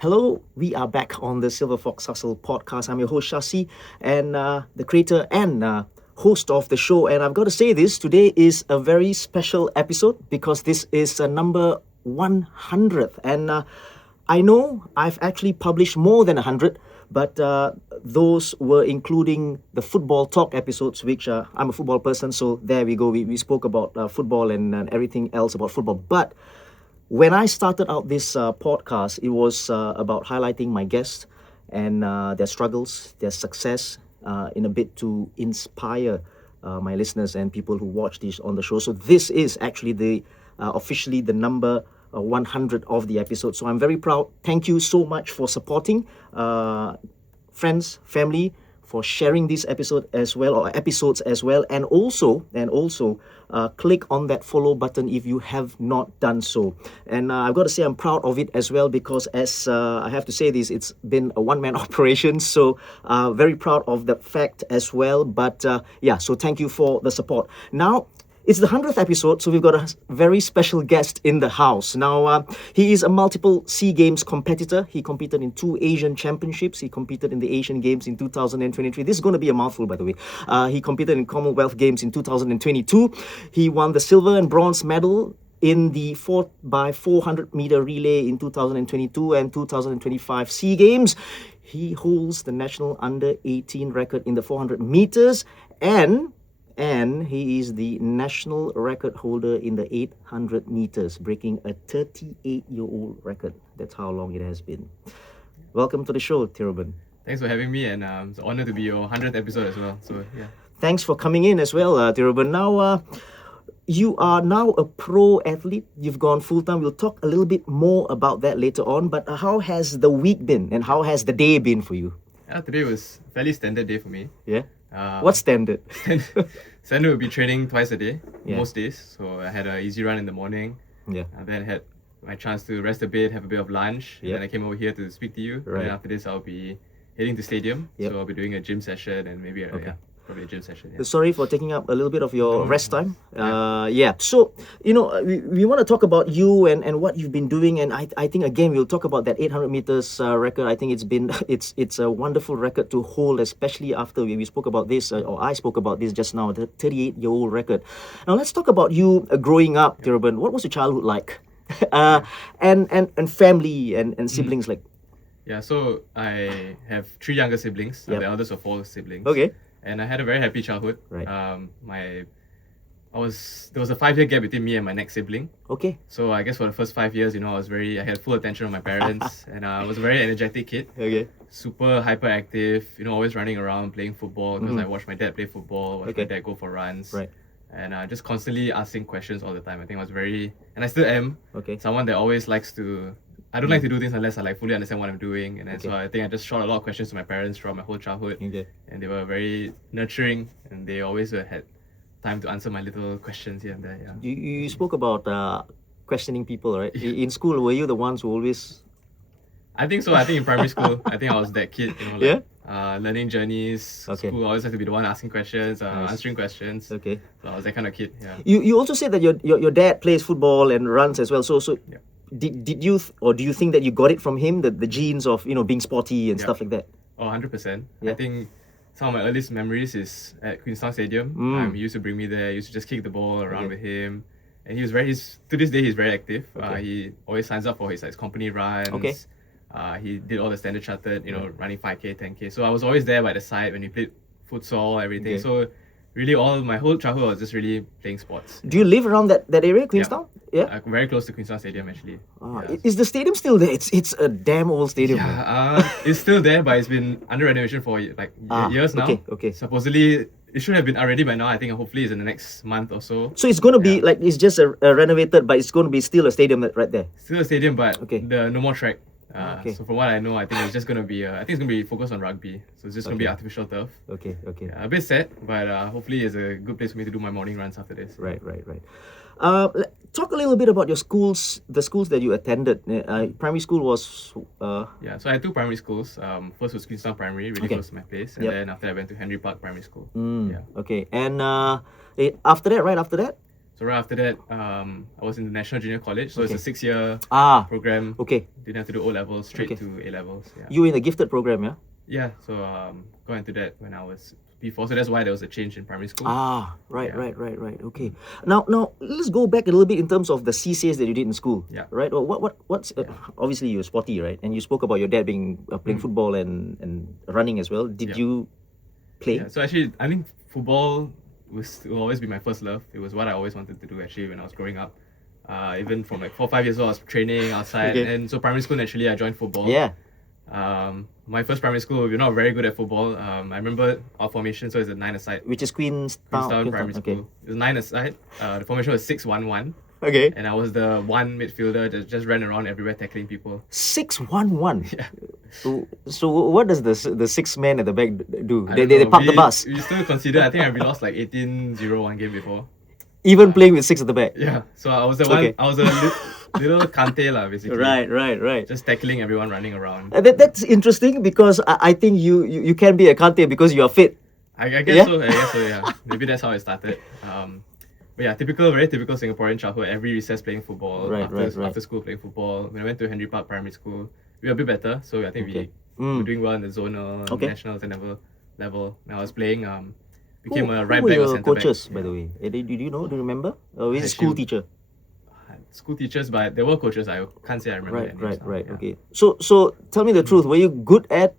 Hello, we are back on the Silverfox Hustle podcast. I'm your host Shasi, and the creator and host of the show. And I've got to say this, today is a very special episode because this is number 100th. And I know I've actually published more than 100, but those were including the football talk episodes, which I'm a football person, so there we go. We spoke about football and everything else about football. But when I started out this podcast, it was about highlighting my guests and their struggles, their success, in a bit to inspire my listeners and people who watch this on the show. So this is actually the officially the number 100 of the episode. So I'm very proud. Thank you so much for supporting friends, family, for sharing this episode as well, or episodes as well, and also click on that follow button if you have not done so. And I've got to say I'm proud of it as well, because as I have to say this, it's been a one-man operation, so very proud of the fact as well. But so thank you for the support. Now, it's the 100th episode, so we've got a very special guest in the house. Now, he is a multiple SEA Games competitor. He competed in 2 Asian Championships. He competed in the Asian Games in 2023. This is going to be a mouthful, by the way. He competed in Commonwealth Games in 2022. He won the silver and bronze medal in the 4x400 meter relay in 2022 and 2025 SEA Games. He holds the national under-18 record in the 400 meters, and he is the national record holder in the 800 meters, breaking a 38-year-old record. That's how long it has been. Welcome to the show, Thiruben. Thanks for having me, and it's an honor to be your 100th episode as well. So yeah. Thanks for coming in as well, Thiruben. Now, you are now a pro athlete. You've gone full-time. We'll talk a little bit more about that later on. But how has the week been, and how has the day been for you? Yeah, today was a fairly standard day for me. Yeah? What's standard? Standard would be training twice a day, Yeah. most days. So I had an easy run in the morning. Yeah. And then had my chance to rest a bit, have a bit of lunch. Yeah. And then I came over here to speak to you. Right. And then after this, I'll be heading to stadium. Yep. So I'll be doing a gym session and maybe Okay. probably a gym session. Yeah. Sorry for taking up a little bit of your rest time. Yeah. So, we want to talk about you and what you've been doing. And I think, again, we'll talk about that 800 meters record. I think it's a wonderful record to hold, especially after we spoke about this, or I spoke about this just now, the 38-year-old record. Now, let's talk about you growing up, Thiruben. What was your childhood like? And family and siblings like? Yeah, so I have 3 younger siblings. Yep. The eldest of 4 siblings. Okay. And I had a very happy childhood. Right. There was a 5-year gap between me and my next sibling. Okay. So I guess for the first 5 years, I had full attention of my parents, and I was a very energetic kid. Okay. Super hyperactive, always running around playing football because I watched my dad play football, watched my dad go for runs. Right. And just constantly asking questions all the time. I think I was and I still am, someone that always likes to. I don't like to do things unless I fully understand what I'm doing, and then so I think I just shot a lot of questions to my parents throughout my whole childhood, and they were very nurturing, and they always had time to answer my little questions here and there. Yeah. You spoke about questioning people, right? In school, were you the ones who always? I think so. I think in primary school, I think I was that kid, learning journeys. School, I always had to be the one asking questions, answering questions. Okay. So I was that kind of kid. Yeah. You also said that your dad plays football and runs as well. So Yeah. Did you or do you think that you got it from him, the genes of being sporty and stuff like that? Oh, 100%. Yeah. I think some of my earliest memories is at Queenstown Stadium. He used to bring me there. He used to just kick the ball around with him, and to this day he's very active. He always signs up for his company runs. Okay. He did all the standard chartered, running 5K, 10K. So I was always there by the side when he played futsal, everything. Okay. So really, my whole childhood was just really playing sports. Do you live around that area, Queenstown? Yeah. Very close to Queenstown Stadium, actually. Is the stadium still there? It's a damn old stadium. Yeah, it's still there, but it's been under renovation for years now. Okay. Supposedly, it should have been already by now. I think hopefully it's in the next month or so. So it's going to be it's just a renovated, but it's going to be still a stadium right there. Still a stadium, but no more track. So from what I know, I think it's just going to be focused on rugby. So it's just going to be artificial turf. Okay. Yeah, a bit sad, but hopefully it's a good place for me to do my morning runs after this. Right. Talk a little bit about your schools, the schools that you attended. Primary school was... so I had 2 primary schools. First was Queenstown Primary, really close to my place. And then after I went to Henry Park Primary School. Okay. And right after that? So right after that, I was in the National Junior College. So it's a 6-year program. Okay. Didn't have to do O levels, straight to A levels. Yeah. You were in the gifted program, yeah? Yeah. So got into that when I was P4. So that's why there was a change in primary school. Right. Okay. Now let's go back a little bit in terms of the CCAs that you did in school. Yeah. Right. What's obviously you're sporty, right? And you spoke about your dad being playing football and running as well. Did you play? Yeah. So actually, I think football will always be my first love. It was what I always wanted to do actually when I was growing up. Even from like 4 or 5 years old, I was training outside, and so primary school naturally I joined football. Yeah. My first primary school, we were not very good at football. I remember our formation, so it's a 9-a-side. Which is Queenstown Primary School. Okay. It was 9-a-side. The formation was 6-1-1. Okay. And I was the one midfielder that just ran around everywhere tackling people. 6-1-1. Yeah. So what does the 6 men at the back do? I They don't know. park the bus. We still consider, I think we lost like 18-0 one game before. Even playing with 6 at the back. Yeah. So I was the one, I was a little kante lah, basically. Right. Just tackling everyone running around. That's interesting because I think you can be a kante because you are fit. I guess so, yeah. Maybe that's how it started. But yeah, very typical Singaporean childhood. Every recess playing football, after school playing football. When I went to Henry Park Primary School, we were a bit better. So I think we were doing well in the zonal, nationals and level. And I was playing, became a right back or centre back. Who were your coaches, by the way? Do you know? Do you remember? Or is it school teacher? School teachers, but there were coaches. I can't say I remember their names. Right. Yeah. Okay. So tell me the truth. Were you good at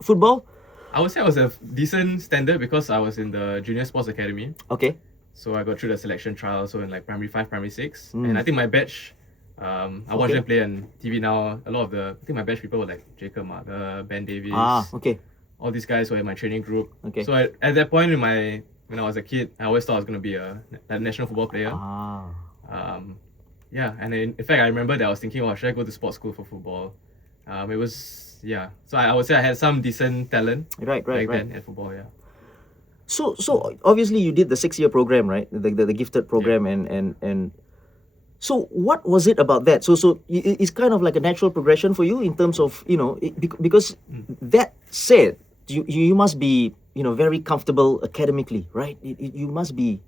football? I would say I was a decent standard because I was in the junior sports academy. Okay. So I got through the selection trial. So in like primary 5, primary 6, and I think my batch, I watched them play on TV now. A lot of I think my batch people were like Jacob Marga, Ben Davies. Okay. All these guys were in my training group. Okay. So at that point when I was a kid, I always thought I was going to be a national football player. Yeah, and in fact, I remember that I was thinking, should I go to sports school for football? It was, so I would say I had some decent talent back then at football, yeah. So obviously you did the 6-year program, right? The gifted program, and so what was it about that? So it's kind of like a natural progression for you in terms of, because that said, you must be, very comfortable academically, right? You must be.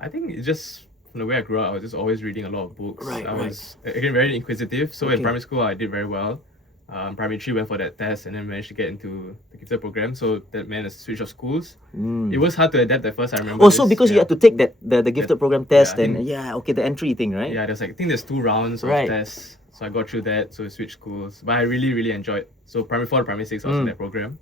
I think it's just from the way I grew up, I was just always reading a lot of books. Right. I was, again, very inquisitive. So in primary school, I did very well. Primary 3 went for that test and then managed to get into the gifted program. So that meant a switch of schools. It was hard to adapt at first, I remember. So because you had to take the gifted program test the entry thing, right? Yeah, I think there's 2 rounds of tests. So I got through that, so I switched schools. But I really, really enjoyed. So primary 4 to primary 6, I was in that program.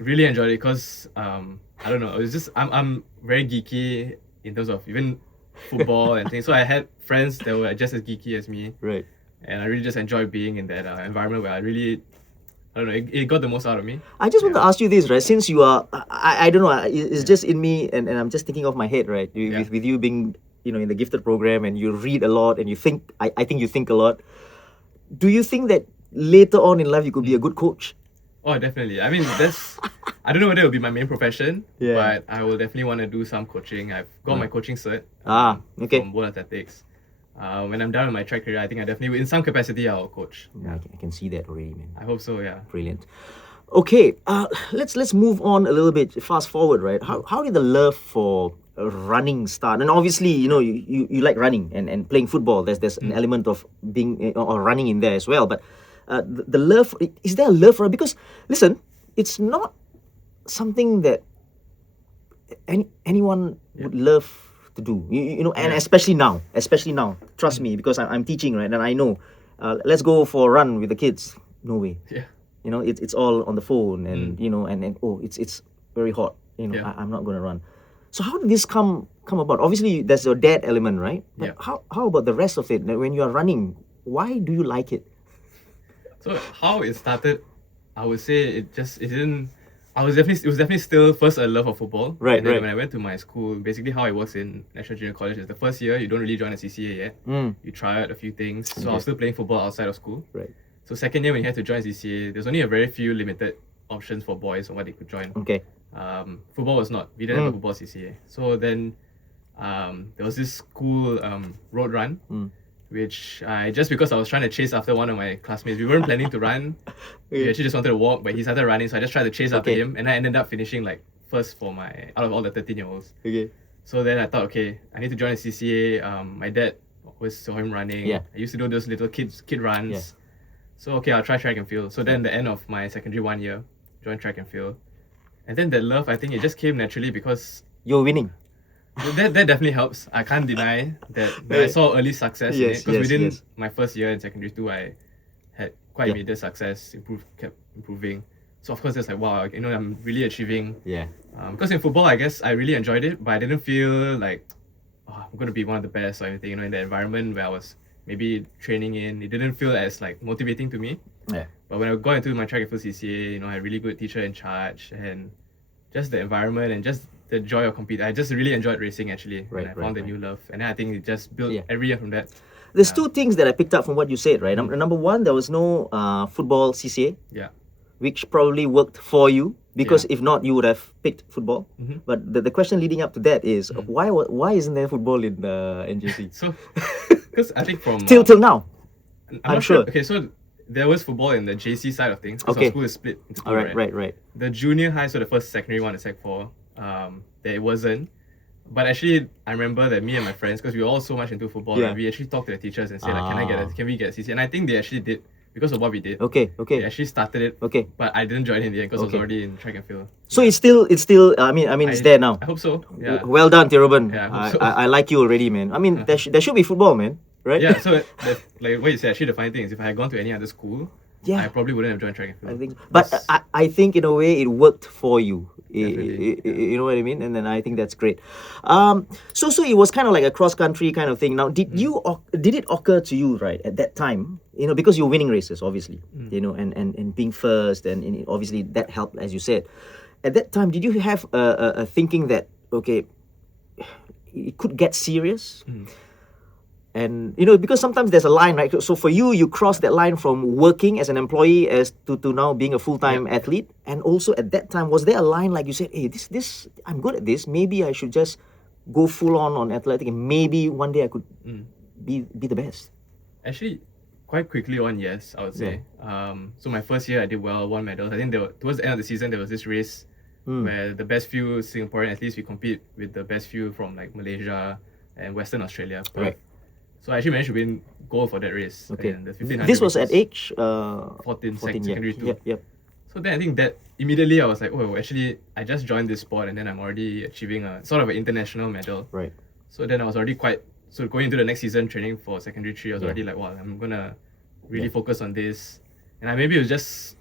Really enjoyed it because, I don't know, it was just, I'm very geeky in terms of even football and things. So I had friends that were just as geeky as me. Right. And I really just enjoyed being in that environment where I don't know, it got the most out of me. I just want to ask you this, right? Since you are, I don't know, it's just in me, and I'm just thinking of my head, right? With you being, in the gifted program, and you read a lot, and you think, I think you think a lot. Do you think that later on in life you could be a good coach? Oh, definitely. I mean, I don't know whether it will be my main profession, but I will definitely want to do some coaching. I've got my coaching cert from World Athletics. When I'm done with my track career, I think I definitely, in some capacity, I'll coach. Yeah, I can see that already, man. I hope so, yeah. Brilliant. Okay, let's move on a little bit. Fast forward, right? How did the love for running start? And obviously, you like running and playing football. There's an element of being or running in there as well. But the love, is there a love for it? Because listen, it's not something that anyone would love to do, and especially now, trust me, because I'm teaching, right? And I know, let's go for a run with the kids. No way. Yeah. It's all on the phone, and and it's very hot. I'm not going to run. So how did this come about? Obviously, there's your dad element, right? But how about the rest of it? When you are running, why do you like it? So how it started, I would say it didn't. It was definitely still first a love of football. Right, and then when I went to my school, basically how it works in National Junior College is the first year you don't really join a CCA yet. You try out a few things. So I was still playing football outside of school. Right. So second year when you had to join CCA, there's only a very few limited options for boys on what they could join. Okay. Football was not. We didn't have a football CCA. So then there was this cool road run, which just because I was trying to chase after one of my classmates, we weren't planning to run. We actually just wanted to walk, but he started running, so I just tried to chase after him, and I ended up finishing like first out of all the 13-year-olds. Okay. So then I thought, okay, I need to join a CCA. My dad always saw him running. Yeah. I used to do those little kid runs. Yeah. So okay, I'll try track and field. So then the end of my secondary 1 year, joined track and field. And then that love, I think it just came naturally because You're winning. that definitely helps. I can't deny that I saw early success in it. Because within my first year in secondary 2, I had quite immediate success, kept improving. So of course it's like, wow, I'm really achieving. Yeah. Because in football, I guess I really enjoyed it, but I didn't feel like I'm going to be one of the best or anything. In the environment where I was maybe training in, it didn't feel as like motivating to me. Yeah. But when I got into my track and field CCA, I had a really good teacher in charge, and just the environment and just the joy of competing. I just really enjoyed racing actually. Right, and I found a new love. And then I think it just built every year from that. There's two things that I picked up from what you said, right? Number one, there was no football CCA. Yeah. Which probably worked for you, because if not, you would have picked football. But the question leading up to that is, why isn't there football in NJC? So, because I think from... till now, I'm sure. Okay, so there was football in the JC side of things. Okay. Our school is split into two, right. The junior high, so the first secondary one, the sec 4, there wasn't. But actually, I remember that me and my friends, because we were all so much into football, we actually talked to the teachers and said, can we get a CCA? And I think they actually did. Because of what we did. Okay. They actually started it. Okay. But I didn't join in the end because I was already in track and field. So it's still. I mean, it's there now. I hope so. Yeah. Well done, Thiruben. Yeah, I hope so. I like you already, man. I mean, there should be football, man. Right? Yeah. So like what you said, actually the funny thing is, if I had gone to any other school, I probably wouldn't have joined track and field. I think, but I think in a way it worked for you. Definitely, you know what I mean? And then I think that's great. So it was kind of like a cross country kind of thing. Now, did it occur to you, right, at that time? Because you're winning races, obviously. And being first, and obviously that helped, as you said. At that time, did you have a thinking that, okay, it could get serious? And because sometimes there's a line, right? So for you cross that line from working as an employee as to now being a full-time athlete. And also at that time, was there a line like you said, hey, this I'm good at this, maybe I should just go full on athletic, and maybe one day I could be the best? Actually, quite quickly on, yes, I would say. So my first year I did well, won medals. I think towards the end of the season there was this race where the best few Singaporean athletes, we compete with the best few from like Malaysia and Western Australia. Right. So I actually managed to win gold for that race. Okay. The 1500 this was races. At age 14, secondary 2. Yep. So then I think that immediately I was like, oh, actually I just joined this sport and then I'm already achieving a sort of an international medal. Right. So then I was already so going into the next season training for secondary 3, I was already like, wow, I'm gonna really focus on this. And maybe it was just,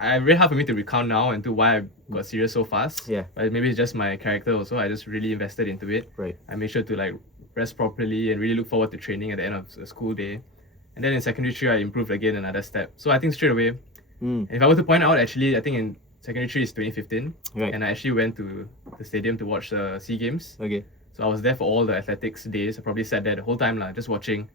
very hard for me to recount now into why I got serious so fast. Yeah. But maybe it's just my character also. I just really invested into it. Right. I made sure to like rest properly and really look forward to training at the end of the school day. And then in secondary 3, I improved again another step. So I think straight away, if I were to point out, actually, I think in secondary 3 is 2015. Right. And I actually went to the stadium to watch the SEA Games. Okay. So I was there for all the athletics days. I probably sat there the whole time, just watching.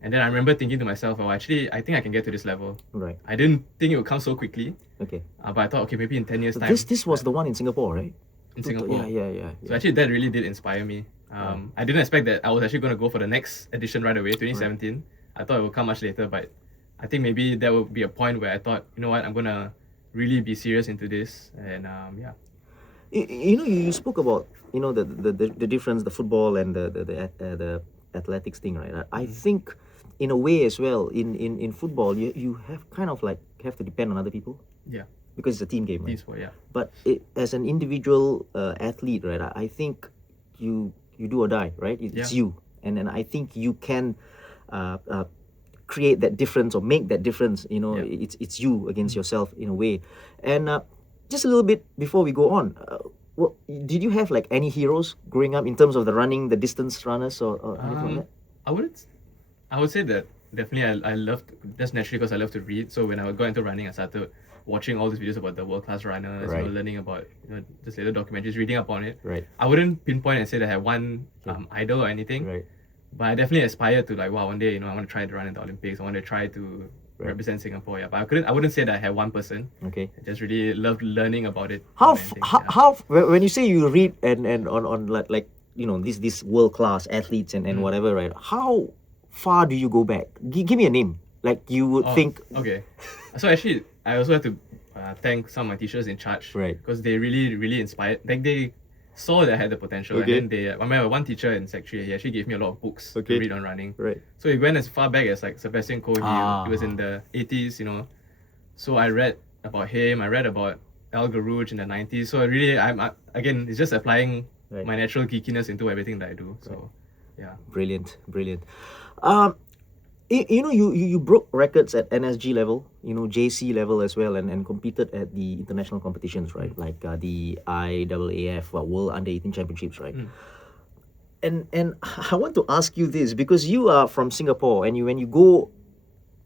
And then I remember thinking to myself, oh, actually, I think I can get to this level. Right. I didn't think it would come so quickly. Okay. But I thought, okay, maybe in 10 years' time. This was the one in Singapore, right? In Singapore. Yeah. So actually, that really did inspire me. I didn't expect that I was actually going to go for the next edition right away, 2017. Right. I thought it would come much later, but I think maybe there would be a point where I thought, you know what, I'm going to really be serious into this. And You spoke about, the difference, the football and the athletics thing, right? I think in a way as well, in football, you have kind of like have to depend on other people. Yeah. Because it's a team game, right? Team sport, yeah. But as an individual athlete, right, I think you do or die, right? It's you. And then I think you can create that difference or make that difference. It's you against yourself in a way. And just a little bit before we go on, did you have like any heroes growing up in terms of the distance runners or anything like that? I would say that definitely I loved, just naturally because I love to read. So when I got into running, I started watching all these videos about the world-class runners, learning about just little documentaries, reading up on it. Right. I wouldn't pinpoint and say that I had one idol or anything. Right. But I definitely aspire to like, wow, one day, I want to try to run in the Olympics. I want to try to represent Singapore. Yeah. But I wouldn't say that I had one person. Okay. I just really loved learning about it. How when you say you read and on like these world-class athletes and whatever, right? How far do you go back? Give me a name. Like you would think. Okay. So actually, I also have to thank some of my teachers in charge. Right. Because they really, really inspired. Like they saw that I had the potential. Okay. And then I remember one teacher in Sec 3, he actually gave me a lot of books to Okay. read on running. Right. So he went as far back as like Sebastian Coe. He was in the 80s, you know. So I read about him. I read about Al Garouche in the 90s. So really, again, it's just applying my natural geekiness into everything that I do. So, yeah. Brilliant. You know, you broke records at NSG level, you know, JC level as well, and competed at the international competitions, right? Like the IAAF, World Under-18 Championships, right? And I want to ask you this, because you are from Singapore, and when you go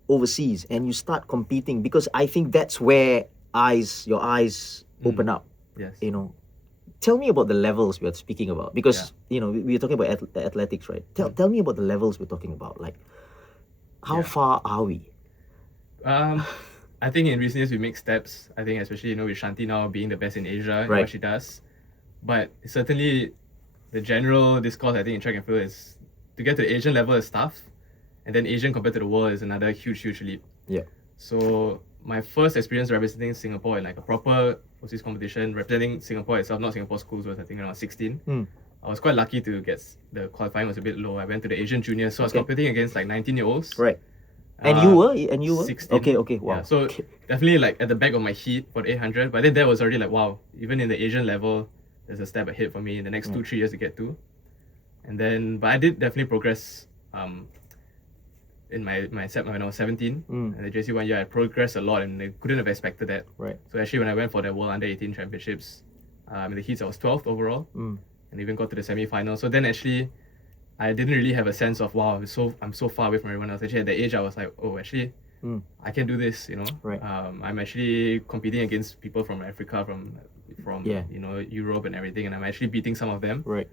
overseas and you start competing, because I think that's where your eyes open up. Yes. You know, tell me about the levels we are speaking about, because you know we're talking about athletics, right? Tell me about the levels we're talking about. Like, how far are we? I think in recent years we make steps. I think especially, you know, with Shanti now being the best in Asia in what she does. But certainly the general discourse, I think, in track and field is to get to the Asian level is tough. And then Asian compared to the world is another huge leap. Yeah. So my first experience representing Singapore in like a proper overseas competition, representing Singapore itself, not Singapore schools, was I think around 16. I was quite lucky to get, the qualifying was a bit low. I went to the Asian juniors, so I was competing against like 19-year-olds. Right. And you were? 16. Okay, wow. Yeah, so definitely like at the back of my heat for the 800, but then that was already like, wow, even in the Asian level, there's a step ahead for me in the next 2-3 years to get to. And then, but I did definitely progress in my set when I was 17. And the JC 1 year, I progressed a lot, and I couldn't have expected that. Right. So actually, when I went for the World Under-18 Championships, in the heats, I was 12th overall, and even got to the semi-final. So then actually, I didn't really have a sense of, wow, I'm so far away from everyone else. Actually, at the age, I was like, oh, actually, I can do this, you know. Right. I'm actually competing against people from Africa, from you know, Europe and everything, and I'm actually beating some of them. Right.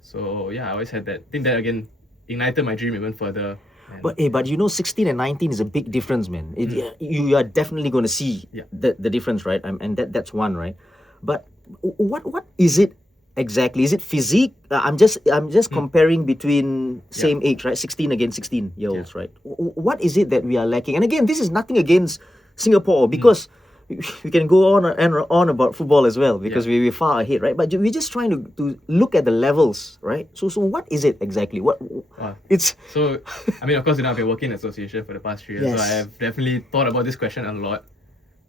So yeah, I always had that. I think that again ignited my dream even further. But you know, 16 and 19 is a big difference, man. You are definitely going to see the difference, right? And that's one, right? But what is it exactly? Is it physique? I'm just comparing between same age, right? 16 against 16-year-olds, right? What is it that we are lacking? And again, this is nothing against Singapore, because we can go on and on about football as well, because we're far ahead, right? But we're just trying to look at the levels, right? So what is it exactly? So I mean, of course, you know, I've been working in association for the past 3 years, so I have definitely thought about this question a lot.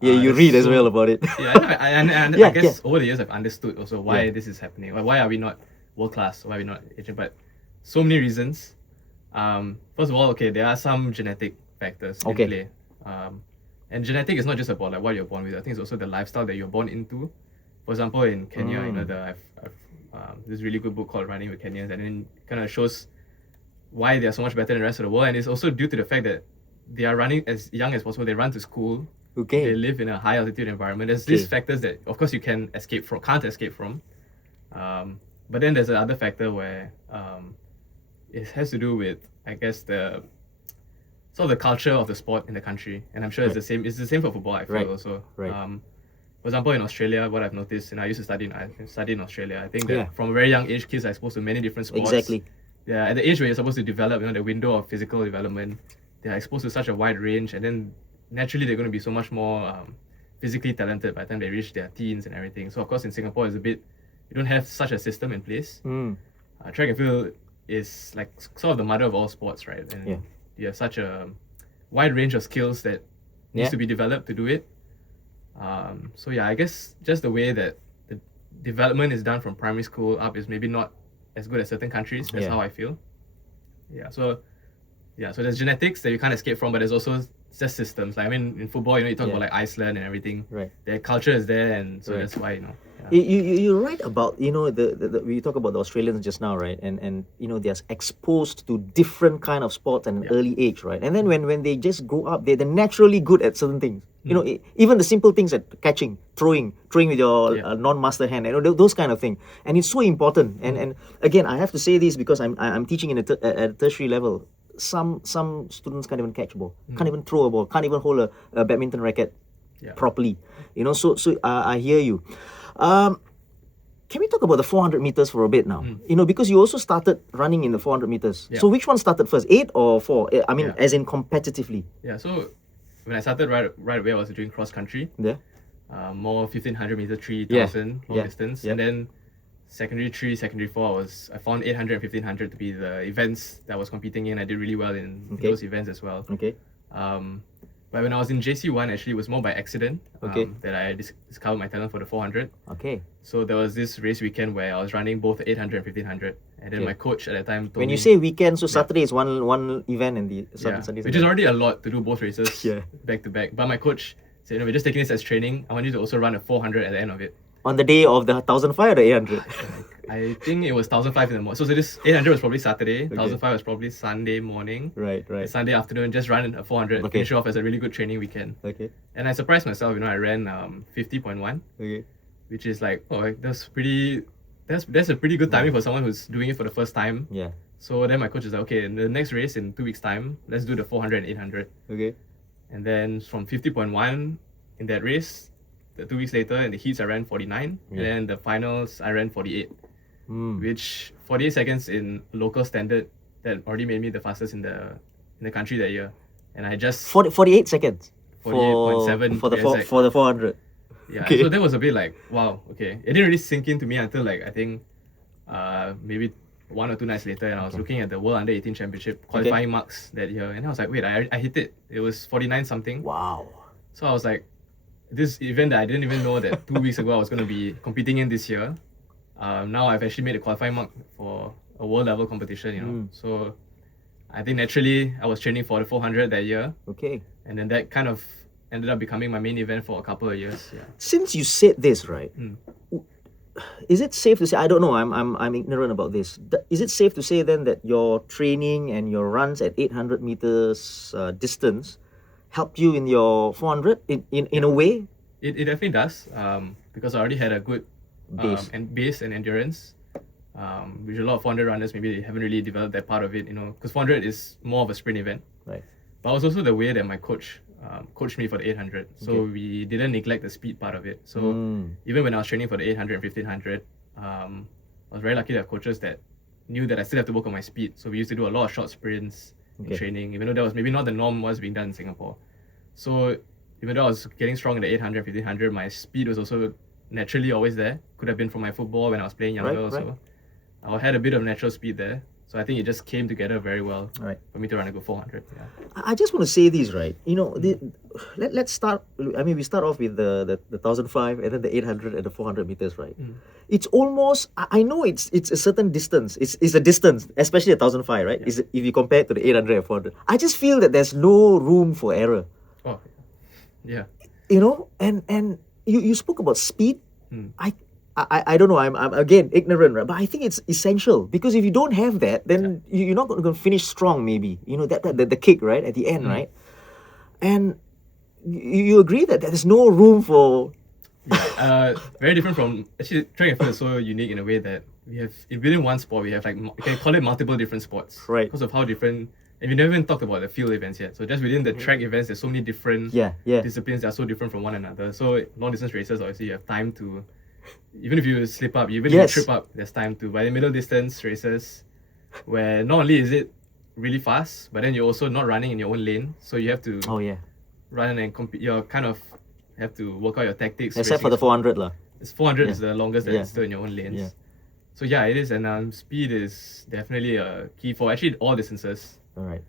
Yeah, you read as well about it. I guess over the years I've understood also why this is happening. Why are we not world class? Why are we not Asian? But so many reasons. First of all, there are some genetic factors in play. And genetic is not just about like what you're born with. I think it's also the lifestyle that you're born into. For example, in Kenya, you know, I've this really good book called Running with Kenyans, and then kind of shows why they are so much better than the rest of the world. And it's also due to the fact that they are running as young as possible. They run to school. They live in a high altitude environment. There's these factors that, of course, you can't escape from. But then there's another factor where it has to do with, I guess, the sort of the culture of the sport in the country. And I'm sure it's the same. It's the same for football, I feel also. For example, in Australia, what I've noticed, and I used to study in Australia, I think that from a very young age, kids are exposed to many different sports. Exactly. Yeah, at the age where you're supposed to develop, you know, the window of physical development, they are exposed to such a wide range, and then naturally they're going to be so much more physically talented by the time they reach their teens and everything. So of course in Singapore you don't have such a system in place. Track and field is like sort of the mother of all sports, right? And you have such a wide range of skills that needs to be developed to do it. So yeah, I guess just the way that the development is done from primary school up is maybe not as good as certain countries. That's how I feel. So there's genetics that you can't escape from, but there's also just systems. Like, I mean, in football, you know, you talk about like Iceland and everything. Right. Their culture is there, and so that's why, you know. You're right about, you know, the we talk about the Australians just now, right? And you know, they're exposed to different kind of sports at an early age, right? And then when they just grow up, they're naturally good at certain things. You know, even the simple things like catching, throwing with your non-master hand, you know, those kind of things. And it's so important. And again, I have to say this because I'm teaching at a tertiary level. Some students can't even catch a ball, can't even throw a ball, can't even hold a badminton racket properly. You know, so I hear you. Can we talk about the 400 meters for a bit now? You know, because you also started running in the 400 meters. So which one started first, 8 or 4? I mean, as in competitively. So when I started right away, I was doing cross country. More 1500 meter, 3000 long distance, and then secondary 3, secondary 4, I found 800 and 1500 to be the events that I was competing in. I did really well in those events as well. Okay. But when I was in JC1, actually, it was more by accident that I discovered my talent for the 400. Okay. So there was this race weekend where I was running both 800 and 1500. And then my coach at that time told me... When you say weekend, so Saturday is one event and the Sunday. Which is already a lot to do both races back to back. But my coach said, we're just taking this as training. I want you to also run a 400 at the end of it. On the day of the 1,005 or the 800? I think it was 1,005 in the morning. So this 800 was probably Saturday, 1,005 was probably Sunday morning. Right. Sunday afternoon, just run a 400, finish off as a really good training weekend. Okay. And I surprised myself, I ran 50.1. Okay. Which is like, that's a pretty good timing for someone who's doing it for the first time. Yeah. So then my coach is like, okay, in the next race in 2 weeks' time, let's do the 400 and 800. Okay. And then from 50.1 in that race, 2 weeks later in the heats I ran 49, and then the finals I ran 48. Which 48 seconds in local standard, that already made me the fastest in the country that year. And I just 48 seconds 48.7 for the 400. Yeah, so that was a bit like, wow, okay. It didn't really sink into me until like I think maybe 1 or 2 nights later, and I was looking at the World Under 18 Championship qualifying marks that year, and I was like, wait, I hit it. It was 49 something. Wow. So I was like, this event that I didn't even know that 2 weeks ago I was going to be competing in this year. Now I've actually made a qualifying mark for a world level competition, So I think naturally I was training for the 400 that year. Okay. And then that kind of ended up becoming my main event for a couple of years. Yeah. Since you said this, right? Is it safe to say, I don't know, I'm ignorant about this. Is it safe to say then that your training and your runs at 800 meters distance helped you in your 400 in a way? It definitely does, because I already had a good base and endurance, which a lot of 400 runners maybe they haven't really developed that part of it, because 400 is more of a sprint event. Right. But it was also the way that my coach coached me for the 800. So we didn't neglect the speed part of it. So even when I was training for the 800 and 1500, I was very lucky to have coaches that knew that I still have to work on my speed. So we used to do a lot of short sprints in training, even though that was maybe not the norm was being done in Singapore. So even though I was getting strong in the 800, 1500, my speed was also naturally always there. Could have been from my football when I was playing younger also. I had a bit of natural speed there. So I think it just came together very well for me to run a good 400. Yeah. I just want to say this, right? Let's start. I mean, we start off with the 1,005 and then the 800 and the 400 meters, right? It's almost. I know it's a certain distance. It's a distance, especially 1,005, right? If you compare it to the 800 and 400, I just feel that there's no room for error. Oh, yeah. And you spoke about speed. I don't know, I'm again ignorant, right? But I think it's essential, because if you don't have that, then you're not going to finish strong, maybe. The kick, right, at the end, right? And you agree that there's no room for... Very different from... Actually, track and field is so unique in a way that we have, within one sport, we have like, you can call it multiple different sports. Right. Because of how different... And we never even talked about the field events yet. So just within the track events, there's so many different disciplines that are so different from one another. So long distance races, obviously, you have time to... Even if you slip up, even if you trip up, there's time to. By the middle distance races, where not only is it really fast, but then you're also not running in your own lane, so you have to run and compete. You kind of have to work out your tactics. Except for the 400 lah. 400 is the longest that it's still in your own lanes. Yeah. So yeah, it is, and speed is definitely a key for actually all distances. Right.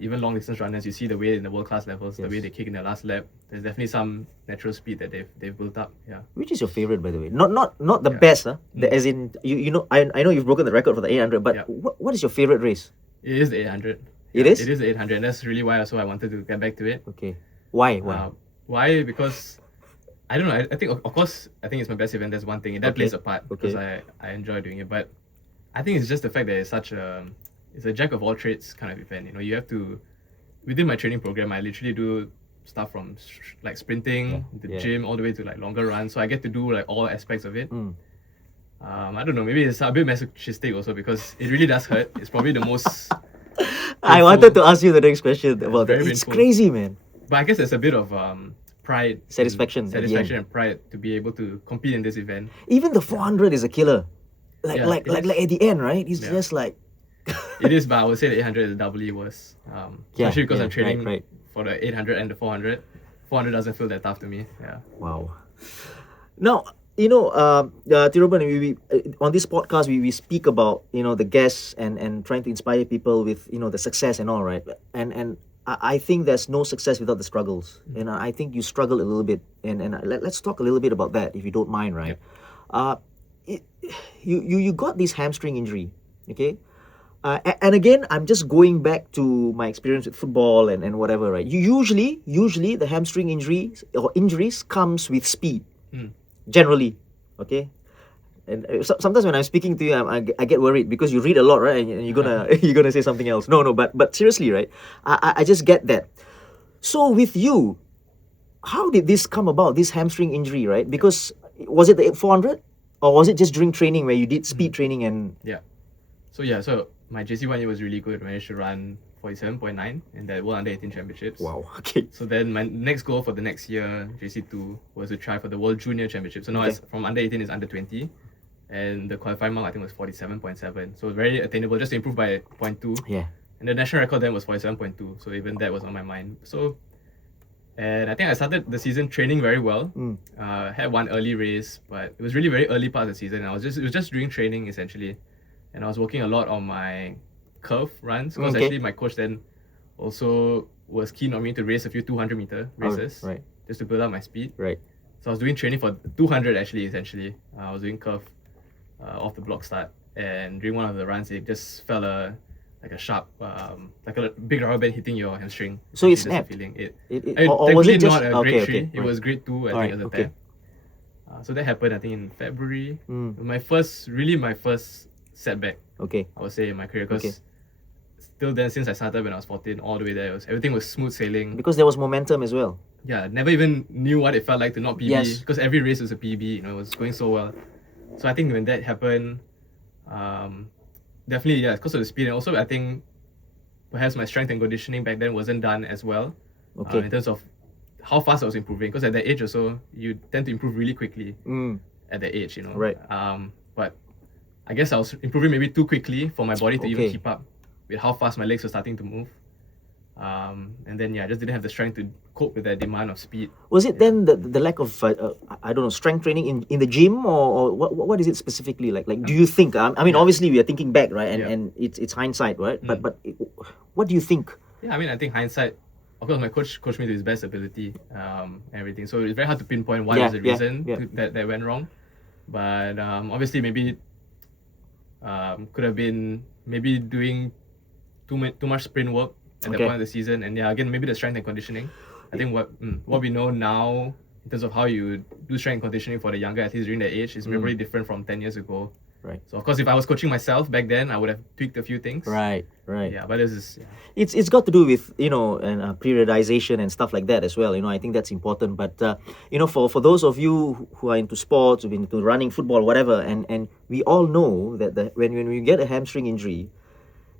Even long distance runners, you see the way in the world class levels, the way they kick in their last lap. There's definitely some natural speed that they've built up. Yeah. Which is your favorite, by the way? Not the best, huh? As in I know you've broken the record for the 800, but what is your favorite race? It is the 800. It is. It is the 800. And that's really why also I wanted to get back to it. Okay. Why? Why? Because I don't know. I think of course I think it's my best event. That's one thing. That plays a part because I enjoy doing it. But I think it's just the fact that it's such a it's a jack of all trades kind of event. You have to, within my training program, I literally do stuff from like sprinting, the gym, all the way to like longer runs. So I get to do like all aspects of it. I don't know, maybe it's a bit masochistic also because it really does hurt. It's probably the most I wanted to ask you the next question about that. It's crazy, man. But I guess there's a bit of pride, satisfaction and pride to be able to compete in this event. Even the 400 is a killer. Like at the end, right? It's just like it is, but I would say the 800 is doubly worse. Especially because I'm training for the 800 and the 400. 400 doesn't feel that tough to me. Yeah. Wow. Now, Thiruben, on this podcast, we speak about, the guests and trying to inspire people with, the success and all, right? And I think there's no success without the struggles. And I think you struggle a little bit. And let's talk a little bit about that, if you don't mind, right? Uh, it, you got this hamstring injury, okay? And again, I'm just going back to my experience with football and whatever, right? Usually the hamstring injuries comes with speed, generally, okay. And sometimes when I'm speaking to you, I get worried because you read a lot, right? And you're gonna you're gonna say something else. No, but seriously, right? I just get that. So with you, how did this come about? This hamstring injury, right? Because was it the 400, or was it just during training where you did speed training and? So my JC 1 year was really good. I managed to run 47.9 in the World Under 18 Championships. Wow. Okay. So then my next goal for the next year, JC 2, was to try for the World Junior Championship. So now it's from under 18 is under 20. And the qualifying mark I think was 47.7. So very attainable, just to improve by 0.2. Yeah. And the national record then was 47.2. So even that was on my mind. So, and I think I started the season training very well. Had one early race, but it was really very early part of the season. It was just during training essentially. And I was working a lot on my curve runs because actually my coach then also was keen on me to race a few 200-meter races, just to build up my speed. Right. So I was doing training for 200 actually, essentially. I was doing curve off the block start, and during one of the runs, it just felt like a sharp, like a big rubber band hitting your hamstring. So it snapped. Feeling or was it just not a grade 3? Right. It was grade 2. I think it was a tear. So that happened I think in February. My first setback, I would say, in my career, because still then, since I started when I was 14 all the way there, everything was smooth sailing. Because there was momentum as well. Yeah, never even knew what it felt like to not PB. Yes. Because every race was a PB, it was going so well. So I think when that happened, definitely, because of the speed. And also I think perhaps my strength and conditioning back then wasn't done as well. In terms of how fast I was improving. Because at that age also, you tend to improve really quickly at that age, Right. But I guess I was improving maybe too quickly for my body to even keep up with how fast my legs were starting to move. And then I just didn't have the strength to cope with that demand of speed. Was it then the lack of I don't know, strength training in the gym, or what is it specifically like? Like, do you think? I mean, obviously we are thinking back, right? And it's hindsight, right? But what do you think? Yeah, I mean, I think hindsight. Of course, my coach coached me to his best ability, and everything. So it's very hard to pinpoint what was the reason that went wrong. But obviously, maybe could have been maybe doing too much sprint work at that point of the season, and again, maybe the strength and conditioning. I think what we know now in terms of how you do strength and conditioning for the younger athletes during their age is probably different from 10 years ago. Right. So of course, if I was coaching myself back then, I would have tweaked a few things. Right. Yeah, but this is it's got to do with and periodization and stuff like that as well. I think that's important. But for those of you who are into sports, who've been into running, football, whatever, and we all know that when we get a hamstring injury,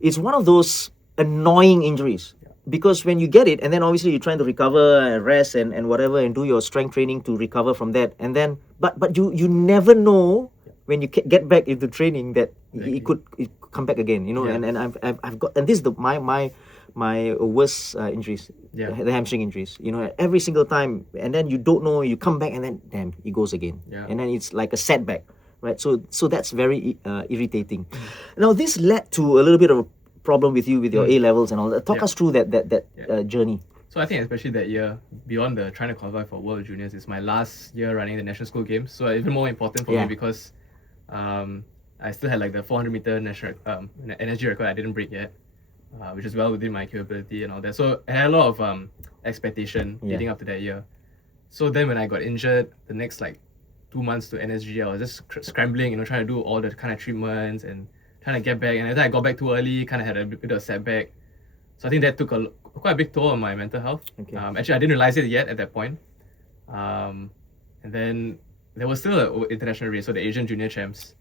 it's one of those annoying injuries. Because when you get it, and then obviously you're trying to recover and rest and whatever, and do your strength training to recover from that, and then but you never know when you get back into training that it could come back again, and I've got, and this is my worst injuries, the hamstring injuries, every single time, and then you don't know, you come back and then damn, it goes again, and then it's like a setback, right? So that's very irritating. Now this led to a little bit of a problem with you with your A levels and all that. Talk us through that journey. So I think especially that year, beyond the trying to qualify for World Juniors, it's my last year running the National School Games. So even more important for me because I still had like the 400-meter national energy record I didn't break yet, which is well within my capability and all that. So I had a lot of expectation leading up to that year. So then when I got injured, the next like 2 months to NSG, I was just scrambling, trying to do all the kind of treatments and trying to get back, and then I got back too early, kind of had a bit of a setback. So I think that took quite a big toll on my mental health. Actually, I didn't realize it yet at that point. And then there was still an international race, so the Asian Junior Champs,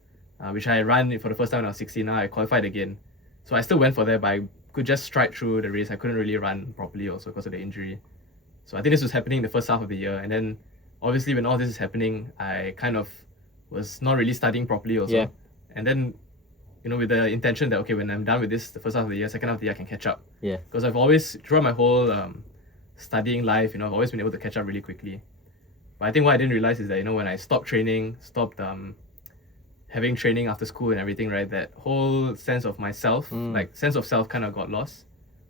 which I ran for the first time when I was 16. Now I qualified again. So I still went for that, but I could just stride through the race. I couldn't really run properly also because of the injury. So I think this was happening in the first half of the year. And then obviously when all this is happening, I kind of was not really studying properly also. And then with the intention that, okay, when I'm done with this, the first half of the year, second half of the year, I can catch up. Because I've always, throughout my whole studying life, I've always been able to catch up really quickly. But I think what I didn't realize is that, when I stopped training, stopped having training after school and everything, right, that whole sense of myself, like sense of self kind of got lost.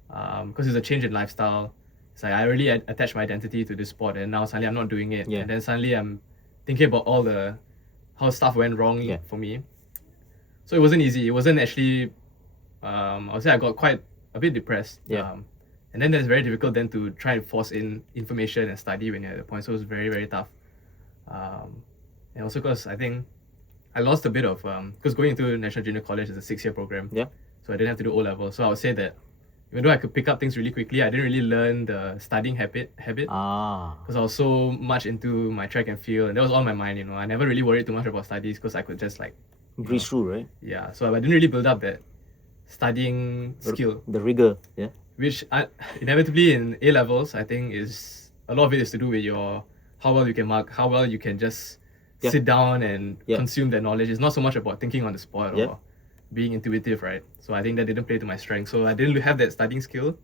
Because it's a change in lifestyle. It's like I really attached my identity to this sport, and now suddenly I'm not doing it. And then suddenly I'm thinking about how stuff went wrong for me. So it wasn't easy. It wasn't actually, I would say I got quite a bit depressed. And then it's very difficult then to try and force in information and study when you're at the point. So it was very, very tough. And also because I think I lost a bit of, because going into National Junior College is a 6-year program. So I didn't have to do O-level. So I would say that even though I could pick up things really quickly, I didn't really learn the studying habit. Because I was so much into my track and field, and that was all my mind, I never really worried too much about studies because I could just breeze through, right? Yeah, so I didn't really build up that studying skill. The rigor, Which inevitably in A-levels, I think a lot of it is to do with how well you can mark, how well you can just sit down and consume that knowledge. It's not so much about thinking on the spot or being intuitive, right? So I think that didn't play to my strength. So I didn't have that studying skill.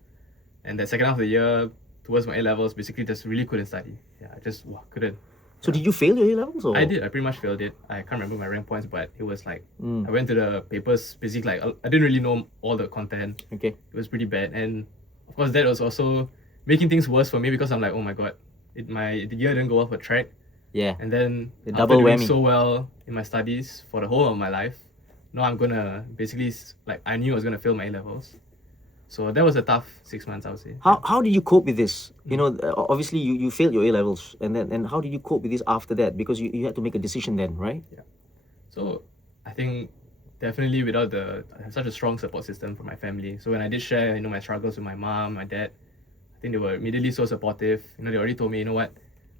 And that second half of the year, towards my A-levels, basically just really couldn't study. Yeah, I just couldn't. So did you fail your A-levels? Or? I did. I pretty much failed it. I can't remember my rank points, but it was like, I went to the papers, basically I didn't really know all the content. It was pretty bad. And of course that was also making things worse for me because I'm like, oh my god, the year didn't go well for track. And then after doing so well in my studies for the whole of my life, now I'm gonna basically, I knew I was gonna fail my A-levels. So that was a tough 6 months, I would say. How did you cope with this? Obviously you failed your A-levels, and how did you cope with this after that? Because you had to make a decision then, right? Yeah. So I think definitely I have such a strong support system from my family. So when I did share, my struggles with my mom, my dad, I think they were immediately so supportive. They already told me, you know what,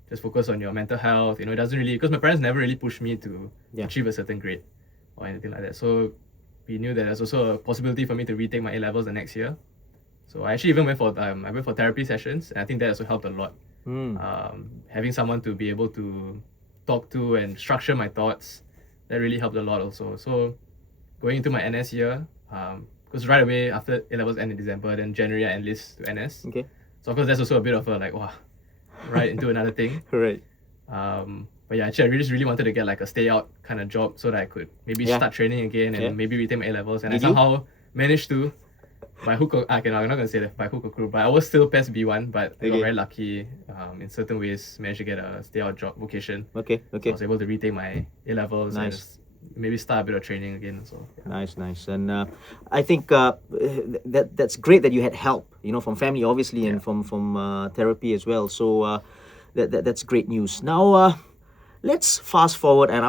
just focus on your mental health. It doesn't really, because my parents never really pushed me to achieve a certain grade or anything like that. So we knew that there's also a possibility for me to retake my A-levels the next year. So I actually even went for therapy sessions, and I think that also helped a lot. Having someone to be able to talk to and structure my thoughts, that really helped a lot also. So going into my NS year, because right away after A-levels end in December, then January I enlist to NS. So of course that's also a bit of a right into another thing. Right. But yeah, actually I really wanted to get a stay out kind of job so that I could maybe start training again and maybe retake my A-levels. And I somehow managed to, by hook or I'm not gonna say that by hook or crook, but I was still PES B1, but I got very lucky in certain ways, managed to get a stay out job vocation. So I was able to retake my A-levels and maybe start a bit of training again. So Nice. And I think that's great that you had help, from family obviously, and from therapy as well. So that's great news. Now let's fast forward, and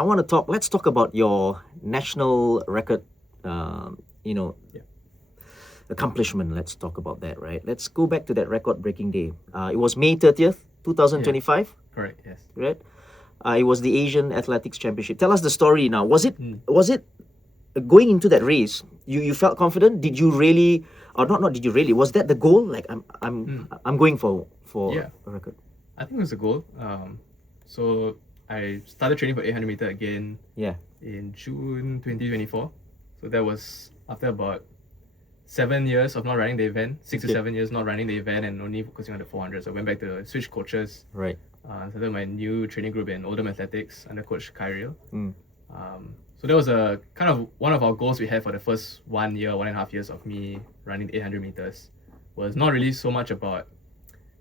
let's talk about your national record accomplishment. Let's talk about that, right? Let's go back to that record-breaking day. It was May 30th, 2025. Correct, yes. Right? It was the Asian Athletics Championship. Tell us the story now. Was it going into that race, you felt confident? Did you really, or not did you really, was that the goal? Like I'm going for a record. I think it was a goal. So I started training for 800 meter again in June 2024. So that was after about 7 years of not running the event, 6 to 7 years not running the event and only focusing on the 400. So I went back to switch coaches. Right. Started my new training group in Oldham Athletics under Coach Kyril. So that was a kind of one of our goals we had for the first 1 year, 1.5 years of me running the 800 meters. Was not really so much about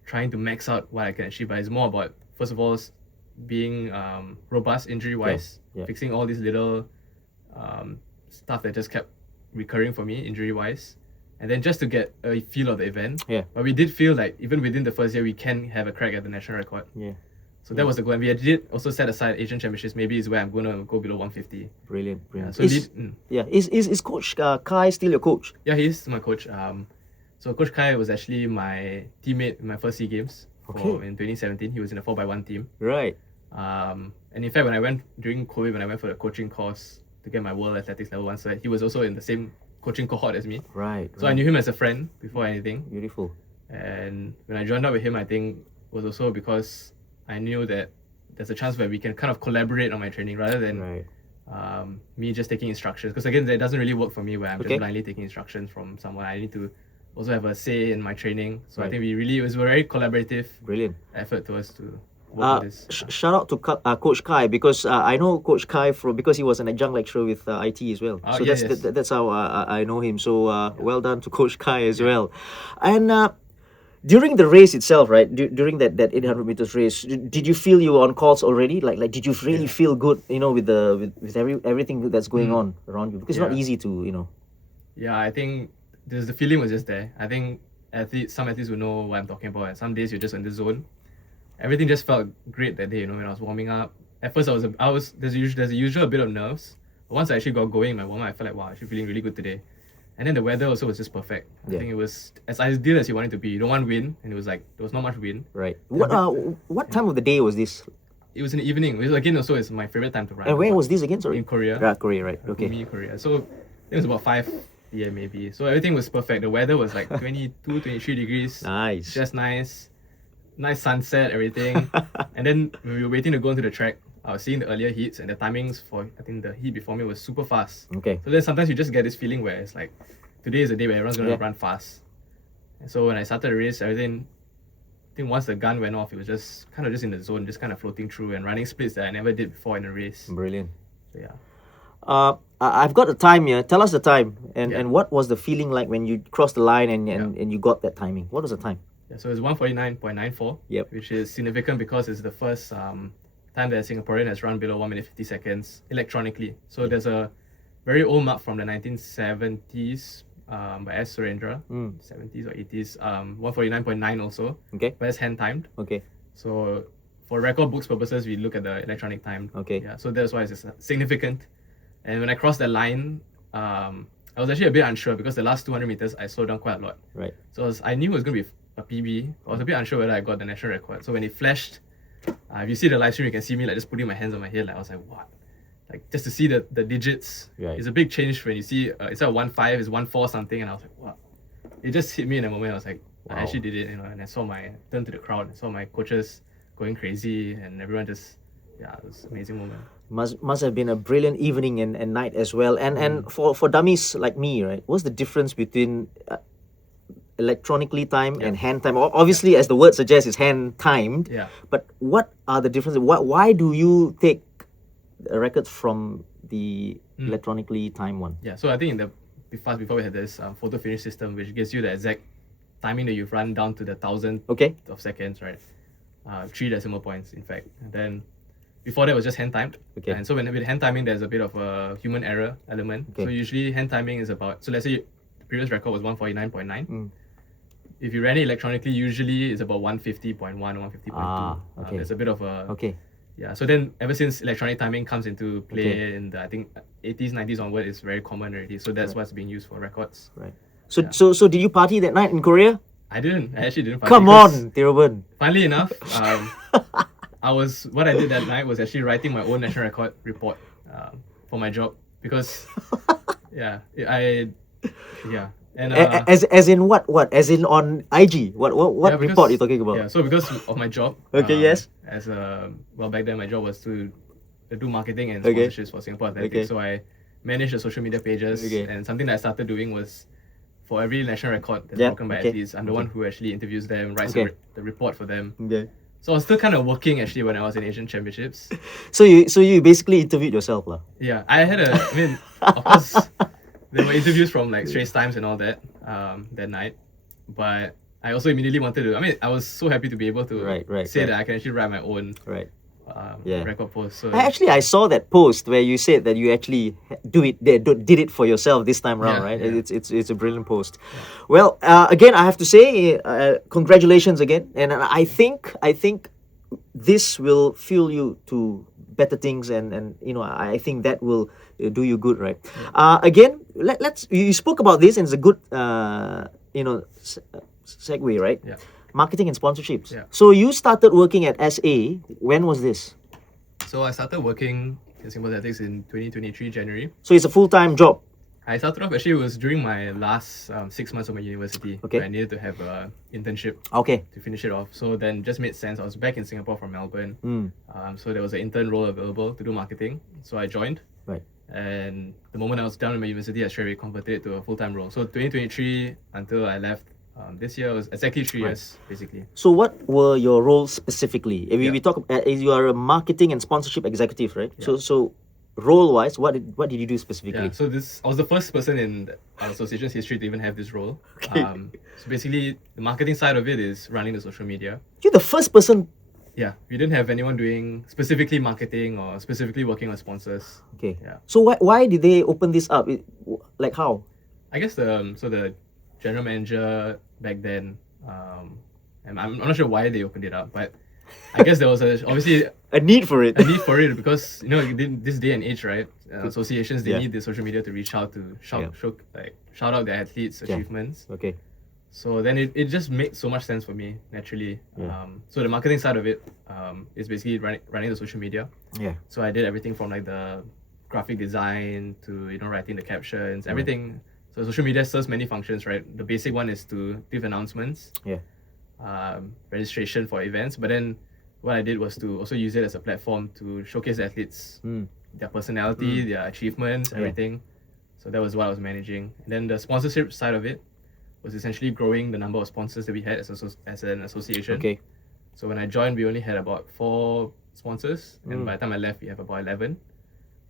trying to max out what I can achieve, but it's more about, first of all, being robust injury-wise, fixing all these little stuff that just kept recurring for me injury-wise, and then just to get a feel of the event. But we did feel like even within the first year, we can have a crack at the national record. So that was the goal. And we did also set aside Asian Championships. Maybe is where I'm going to go below 150. Brilliant. So is Coach Kai still your coach? Yeah, he is my coach. So Coach Kai was actually my teammate in my first SEA Games in 2017. He was in the 4x1 team. Right. And in fact, during COVID, when I went for the coaching course to get my World Athletics Level 1 cert, he was also in the same coaching cohort as me. Right. So I knew him as a friend before anything. Beautiful. And when I joined up with him, I think was also because I knew that there's a chance where we can kind of collaborate on my training rather than me just taking instructions. Because again, that doesn't really work for me where I'm just blindly taking instructions from someone. I need to also have a say in my training. So I think it was a very collaborative effort to us to work with this. Shout out to Coach Kai, because I know Coach Kai because he was an adjunct lecturer with IT as well. So yes. that's how I know him. So well done to Coach Kai as well. And during the race itself, right? During that 800 meters race, did you feel you were on course already? Like did you really feel good? With everything that's going on around you, because it's not easy to. Yeah, I think the feeling was just there. I think some athletes will know what I'm talking about. And some days you're just in the zone. Everything just felt great that day. When I was warming up. At first, there's a usual bit of nerves. But once I actually got going in my warm up, I felt like, wow, I'm actually feeling really good today. And then the weather also was just perfect. I think it was as ideal as you want it to be. You don't want wind, and it was like there was not much wind. Right. What time of the day was this? It was in the evening. Which again also is my favorite time to run. And where was this again? Sorry. In Korea. Korea, right? Okay. Korea. So it was about 5 p.m. maybe. So everything was perfect. The weather was like 22, 23 degrees. Nice. Just nice sunset, everything. And then when we were waiting to go into the track, I was seeing the earlier heats, and the timings for, I think the heat before me was super fast. Okay. So then sometimes you just get this feeling where it's like, today is the day where everyone's going to run fast. And so when I started the race, everything, I think once the gun went off, it was just kind of just in the zone, just kind of floating through and running splits that I never did before in a race. Brilliant. So yeah. I've got the time here. Tell us the time. And what was the feeling like when you crossed the line and you got that timing? What was the time? Yeah, so it's 1:49.94, which is significant because it's the first time that a Singaporean has run below 1 minute 50 seconds electronically. So there's a very old mark from the 1970s by S. Surendra, 70s or 80s, 1:49.9 also, but it's hand timed. Okay. So for record books purposes, we look at the electronic time. Okay. Yeah, so that's why it's significant. And when I crossed that line, I was actually a bit unsure because the last 200 meters I slowed down quite a lot. Right. So I knew it was going to be a PB. I was a bit unsure whether I got the national record. So when it flashed, if you see the live stream, you can see me like just putting my hands on my head. Like I was like, what? Like just to see the digits. Right. It's a big change when you see instead of 1.5, it's 1.4 something, and I was like, what? It just hit me in a moment. I was like, wow. I actually did it, and I turned to the crowd. I saw my coaches going crazy, and everyone just, it was an amazing moment. Must have been a brilliant evening and night as well. And for dummies like me, right? What's the difference between electronically timed and hand timed? Obviously, as the word suggests, it's hand timed. Yeah. But what are the differences? Why do you take records from the electronically timed one? Yeah. So I think before we had this photo finish system, which gives you the exact timing that you've run down to the 1,000th of seconds, right? 3 decimal points, in fact. And then before that was just hand timed. Okay. And so with hand timing, there's a bit of a human error element. Okay. So usually hand timing is about, so let's say the previous record was 1:49.9. If you ran it electronically, usually it's about 1:50.1 or 1:50.2. Okay. There's a bit of a... Okay. Yeah, so then ever since electronic timing comes into play in the, I think, 80s, 90s onward, it's very common already. So that's what's being used for records. Right. So did you party that night in Korea? I didn't. I actually didn't party. Come on, Thiruben. Funnily enough, what I did that night was actually writing my own national record report for my job because, And as in what? As in on IG? What report are you talking about? Yeah, so because of my job. Yes. Back then my job was to do marketing and sponsorships for Singapore Athletics. So I managed the social media pages, and something that I started doing was for every national record that's broken by athletes, I'm the one who actually interviews them, writes the report for them. Okay. So I was still kind of working actually when I was in Asian Championships. So you basically interviewed yourself, lah? Yeah, of course. There were interviews from like Straits Times and all that that night, but I also immediately wanted to. I was so happy to be able to say that I can actually write my own record post. So I saw that post where you said that you actually did it for yourself this time around, right? Yeah. It's a brilliant post. Yeah. Well, again, I have to say congratulations again, and I think this will fuel you to better things, and I think that will do you good, right? Yeah. Again, you spoke about this, and it's a good segue, right? Yeah. Marketing and sponsorships. Yeah. So you started working at SA. When was this? So I started working in Singapore Athletics in 2023 January. So it's a full-time job. I started off, actually, it was during my last 6 months of my university. Okay. I needed to have an internship. Okay. To finish it off. So then just made sense. I was back in Singapore from Melbourne. So there was an intern role available to do marketing. So I joined. Right. And the moment I was done with my university, I straight away converted it to a full-time role. So 2023 until I left This year was exactly 3 years, basically. So what were your roles specifically? If Yeah. we talk, you are a marketing and sponsorship executive, right? Yeah. So role-wise, what did you do specifically? Yeah, so I was the first person in our association's history to even have this role. Okay. So basically, the marketing side of it is running the social media. You're the first person. Yeah, we didn't have anyone doing specifically marketing or specifically working on sponsors. Okay. Yeah. So why did they open this up? Like how? I guess the general manager back then, and I'm not sure why they opened it up, but I guess there was obviously A need for it. a need for it because in this day and age, right? Associations they need the social media to reach out to shout out their athletes' achievements. Okay. So then it just made so much sense for me naturally. So the marketing side of it is basically running the social media. Yeah. So I did everything from like the graphic design to writing the captions, everything. So social media serves many functions, right? The basic one is to give announcements, registration for events. But then what I did was to also use it as a platform to showcase the athletes, their personality, their achievements, everything. So that was what I was managing. And then the sponsorship side of it was essentially growing the number of sponsors that we had as an association. Okay. So when I joined, we only had about 4 sponsors, and by the time I left, we have about 11.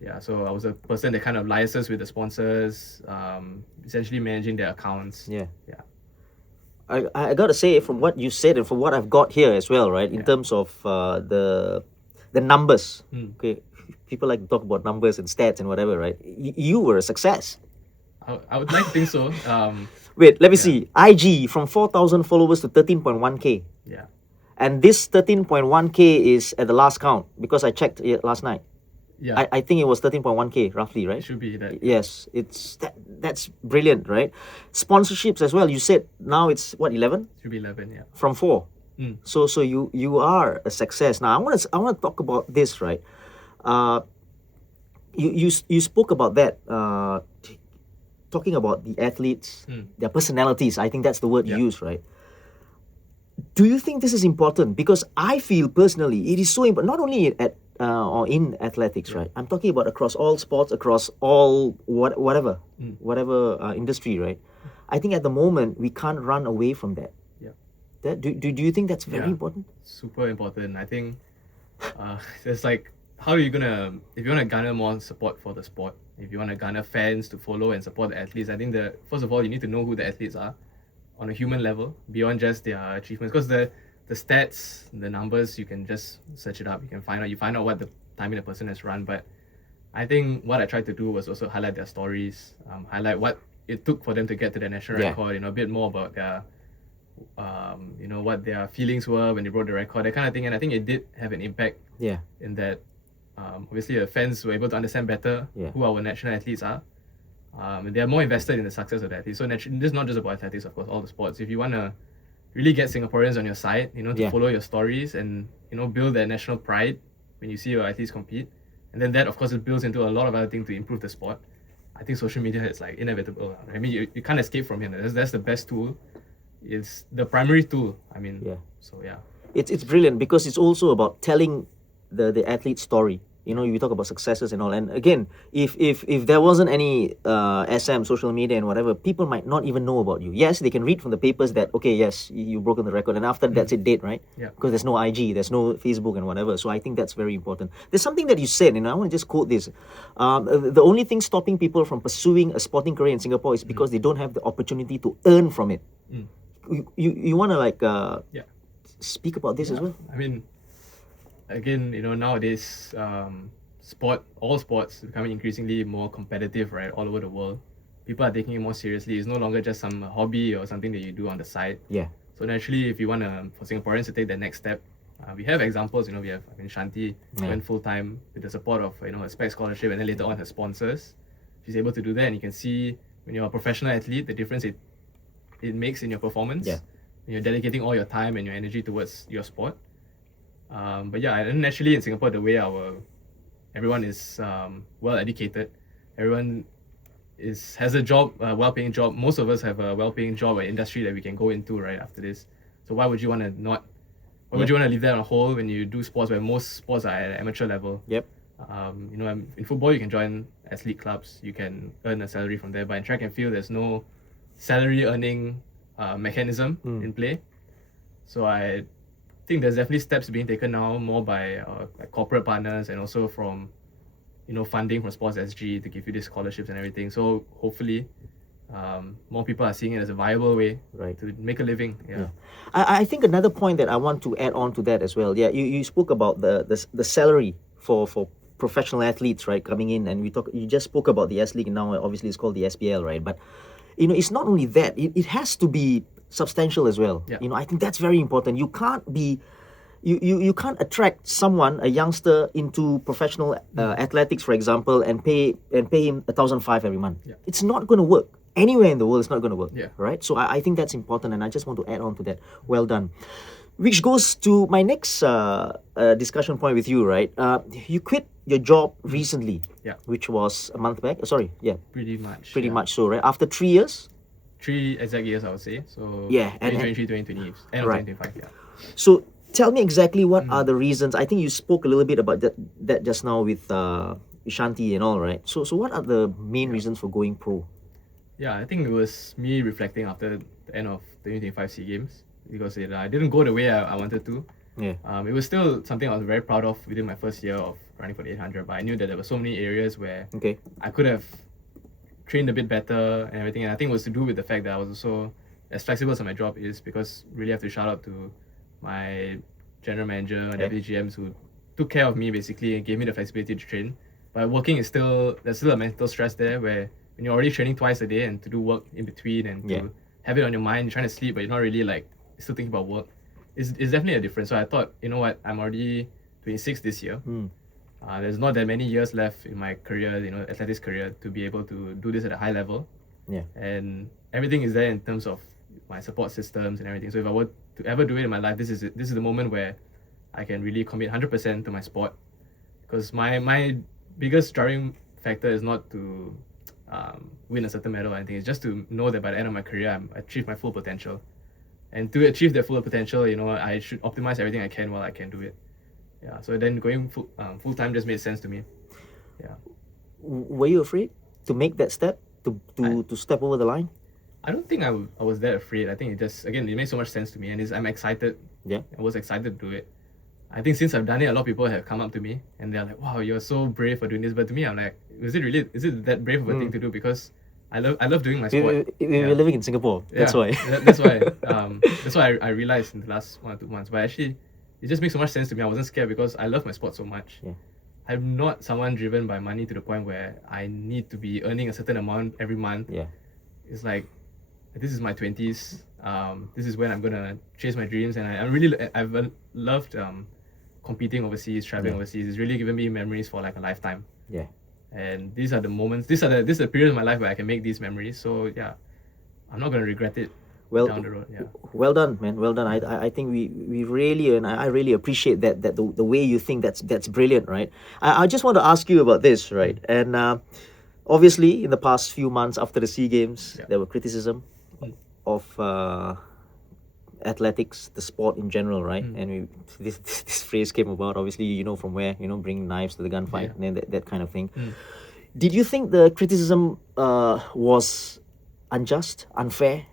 Yeah, so I was a person that kind of liaises with the sponsors, essentially managing their accounts. Yeah. Yeah. I gotta say, from what you said and from what I've got here as well, right? In terms of the numbers, okay, people like to talk about numbers and stats and whatever, right? You were a success. I would like to think so. Wait, let me see. IG from 4,000 followers to 13.1k. Yeah. And this 13.1k is at the last count because I checked it last night. Yeah. I think it was 13.1k roughly, right? It should be that. Yes, that's brilliant, right? Sponsorships as well. You said now it's what, 11? Should be 11, yeah. From 4. So you are a success. Now I want to talk about this, right? You spoke about that. Talking about the athletes, their personalities. I think that's the word you use, right? Do you think this is important? Because I feel personally it is so important, not only at or in athletics, right? I'm talking about across all sports, across all whatever industry, right? I think at the moment we can't run away from that. Yeah. Do you think that's very important? Super important. I think it's like, how are you gonna, if you want to garner more support for the sport, if you want to garner fans to follow and support the athletes, I think first of all you need to know who the athletes are on a human level beyond just their achievements, because the stats, the numbers, you can just search it up. You find out what the timing the person has run. But I think what I tried to do was also highlight their stories, highlight what it took for them to get to the national record. A bit more about their, what their feelings were when they broke the record, that kind of thing. And I think it did have an impact. In that, obviously the fans were able to understand better who our national athletes are. And they are more invested in the success of the athletes. So this is not just about athletics, of course, all the sports. If you want to really get Singaporeans on your side, to follow your stories and, build their national pride when you see your athletes compete. And then that, of course, it builds into a lot of other things to improve the sport. I think social media is like inevitable. I mean, you can't escape from it. That's the best tool. It's the primary tool. I mean, so yeah. It's brilliant because it's also about telling the athlete's story. You talk about successes and all. And again, if there wasn't any SM, social media and whatever, people might not even know about you. Yes, they can read from the papers that, okay, yes, you've broken the record. And after that's it dead, right? Yeah. Because there's no IG, there's no Facebook and whatever. So I think that's very important. There's something that you said, and I want to just quote this. The only thing stopping people from pursuing a sporting career in Singapore is because they don't have the opportunity to earn from it. You want to speak about this as well? I mean, again, nowadays, all sports becoming increasingly more competitive, right, all over the world. People are taking it more seriously. It's no longer just some hobby or something that you do on the side. Yeah. So naturally, if you want for Singaporeans to take the next step, we have examples. We have Shanti went full time with the support of a spec scholarship, and then later on her sponsors. She's able to do that, and you can see when you're a professional athlete the difference it makes in your performance. Yeah. When you're dedicating all your time and your energy towards your sport. But yeah, and naturally in Singapore, the way everyone is well educated, everyone has a job, a well-paying job. Most of us have a well-paying job or industry that we can go into right after this. So why would you want to would you want to leave that on hold when you do sports where most sports are at amateur level? Yep. In football you can join athlete clubs, you can earn a salary from there. But in track and field, there's no salary earning mechanism in play. So I think there's definitely steps being taken now, more by like corporate partners and also from funding from Sports SG to give you these scholarships and everything. So hopefully, more people are seeing it as a viable way to make a living. Yeah. I think another point that I want to add on to that as well. Yeah, you spoke about the salary for professional athletes, right, coming in, and you just spoke about the S League. Now obviously it's called the SPL, right? But it's not only that, it has to be substantial as well. Yeah. I think that's very important. You can't be you can't attract someone, a youngster, into professional athletics, for example, and pay him 1,500 every month. Yeah. It's not going to work. Anywhere in the world, it's not going to work. Yeah. Right? So I think that's important, and I just want to add on to that. Well done. Which goes to my next discussion point with you, right? You quit your job recently, which was a month back. Sorry, yeah. Pretty much. Pretty much so, right? After 3 years? 3 exact years, I would say. So yeah, 2023, 2020, end of 2025, yeah. So tell me exactly what are the reasons. I think you spoke a little bit about that just now with Shanti and all, right? So what are the main reasons for going pro? Yeah, I think it was me reflecting after the end of 2025 SEA Games, because I didn't go the way I wanted to. Yeah. It was still something I was very proud of within my first year of running for the 800, but I knew that there were so many areas where I could have trained a bit better and everything. And I think it was to do with the fact that I was also as flexible as my job is, because really I have to shout out to my general manager and deputy GMs who took care of me basically and gave me the flexibility to train. But working is there's still a mental stress there, where when you're already training twice a day and to do work in between and to have it on your mind, you're trying to sleep but you're not really still thinking about work, it's definitely a difference. So I thought, you know what, I'm already 26 this year. There's not that many years left in my career, athletics career, to be able to do this at a high level. Yeah. And everything is there in terms of my support systems and everything. So if I were to ever do it in my life, this is the moment where I can really commit 100% to my sport. Because my biggest driving factor is not to win a certain medal or anything. It's just to know that by the end of my career, I've achieved my full potential. And to achieve that full potential, I should optimize everything I can while I can do it. Yeah. So then going full time just made sense to me. Yeah. Were you afraid to make that step, to step over the line? I don't think I was that afraid. I think it makes so much sense to me, and I'm excited. Yeah. I was excited to do it. I think since I've done it, a lot of people have come up to me and they're like, "Wow, you're so brave for doing this." But to me, I'm like, is it that brave of a thing to do? Because I love doing my sport. We're living in Singapore. That's why. That's why. That's why I realized in the last 1 or 2 months. But actually, it just makes so much sense to me. I wasn't scared because I love my sport so much. Yeah. I'm not someone driven by money to the point where I need to be earning a certain amount every month. Yeah. It's like, this is my 20s. This is when I'm gonna chase my dreams, and I've loved competing overseas, traveling overseas. It's really given me memories for like a lifetime. Yeah. And these are the moments. This is the period of my life where I can make these memories. So yeah, I'm not gonna regret it down the road. Yeah. Well done, man. Well done. I think we really, and I really appreciate that the way you think, that's brilliant, right? I just want to ask you about this, right? And obviously, in the past few months after the SEA Games, there were criticism of athletics, the sport in general, right? And this phrase came about, obviously, from where, bringing knives to the gunfight and then that kind of thing. Did you think the criticism was unjust, unfair?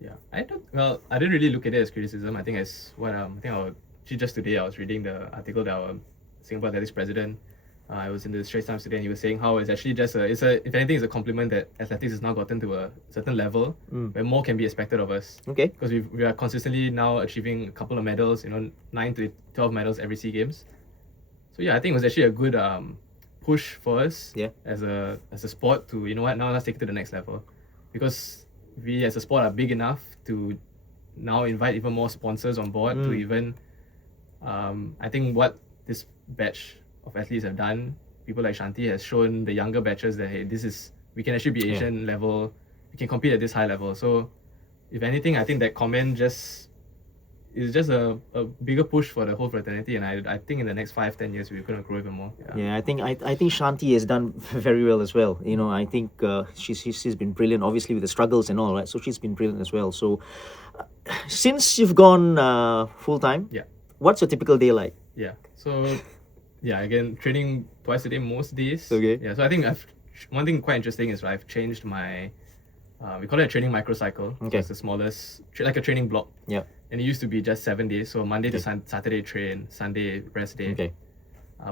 Yeah, I didn't really look at it as criticism. I think just today I was reading the article that our Singapore Athletics president, I was in the Straits Times today, and he was saying how it's actually just if anything, it's a compliment that athletics has now gotten to a certain level where more can be expected of us. Okay. Because we are consistently now achieving a couple of medals, 9 to 12 medals every SEA Games. So yeah, I think it was actually a good push for us as a sport to, now let's take it to the next level. Because we as a sport are big enough to now invite even more sponsors on board to even, I think what this batch of athletes have done, people like Shanti has shown the younger batches that, hey, we can actually be Asian level, we can compete at this high level. So if anything, I think that comment is just a bigger push for the whole fraternity, and I think in the next 5-10 years we're going to grow even more. I think Shanti has done very well as well. I think she's been brilliant, obviously with the struggles and all, right? So she's been brilliant as well. So since you've gone full time, what's your typical day like? So again, training twice a day most days. Okay. So I think one thing quite interesting is I've changed my we call it a training microcycle. Okay. It's the smallest, like a training block. Yeah. And it used to be just 7 days. So Monday to Saturday train, Sunday rest day. Okay.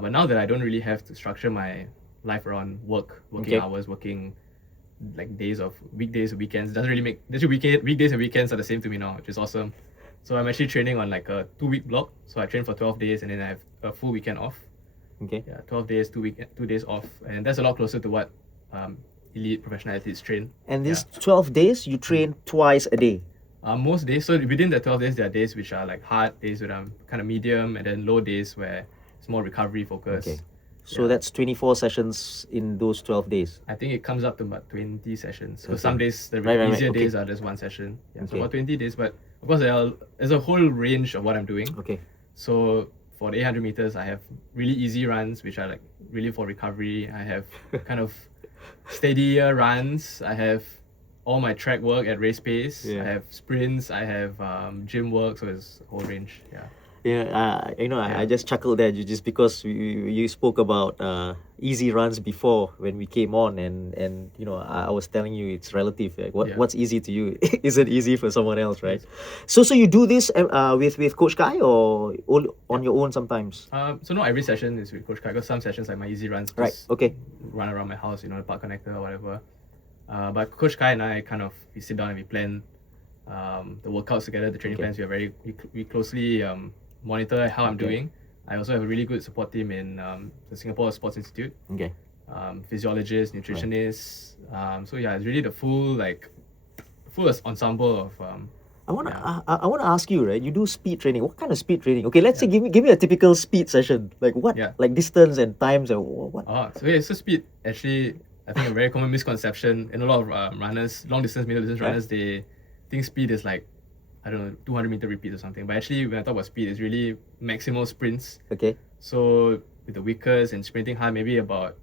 But now that I don't really have to structure my life around working hours, working like days of weekdays, weekends, doesn't really make, weekdays and weekends are the same to me now, which is awesome. So I'm actually training on like a 2-week block. So I train for 12 days and then I have a full weekend off. Okay. Yeah, 12 days, 2 days off. And that's a lot closer to what elite professional athletes train. And these 12 days, you train twice a day? Most days. So within the 12 days, there are days which are like hard, days where I'm kind of medium, and then low days where it's more recovery focused. Okay. So that's 24 sessions in those 12 days? I think it comes up to about 20 sessions. So some days, the easier days are just one session. Yeah, so about 20 days. But of course, there's a whole range of what I'm doing. Okay. So for the 800 meters, I have really easy runs, which are like really for recovery. I have kind of steadier runs. I have all my track work at race pace. I have sprints. I have gym work. So it's a whole range. Yeah. Yeah, I just chuckled there just because you spoke about easy runs before when we came on, and I was telling you it's relative. Like what's easy to you isn't easy for someone else, right? So you do this with Coach Kai or on your own sometimes? So not every session is with Coach Kai. Got some sessions like my easy runs. Okay. Run around my house, the park connector or whatever. But Coach Kai and I we sit down and we plan the workouts together, the training plans. We closely monitor how I'm doing. I also have a really good support team in the Singapore Sports Institute. Okay. Physiologists, nutritionists. So yeah, it's really the full ensemble of. I wanna ask you, right? You do speed training. What kind of speed training? Okay, let's say give me a typical speed session. Like what? Yeah. Like distance and times and what? So speed actually, I think a very common misconception in a lot of runners, long distance, middle distance runners, they think speed is like, I don't know, 200 meter repeats or something. But actually, when I talk about speed, it's really maximal sprints. Okay. So with the wickers and sprinting hard, maybe about,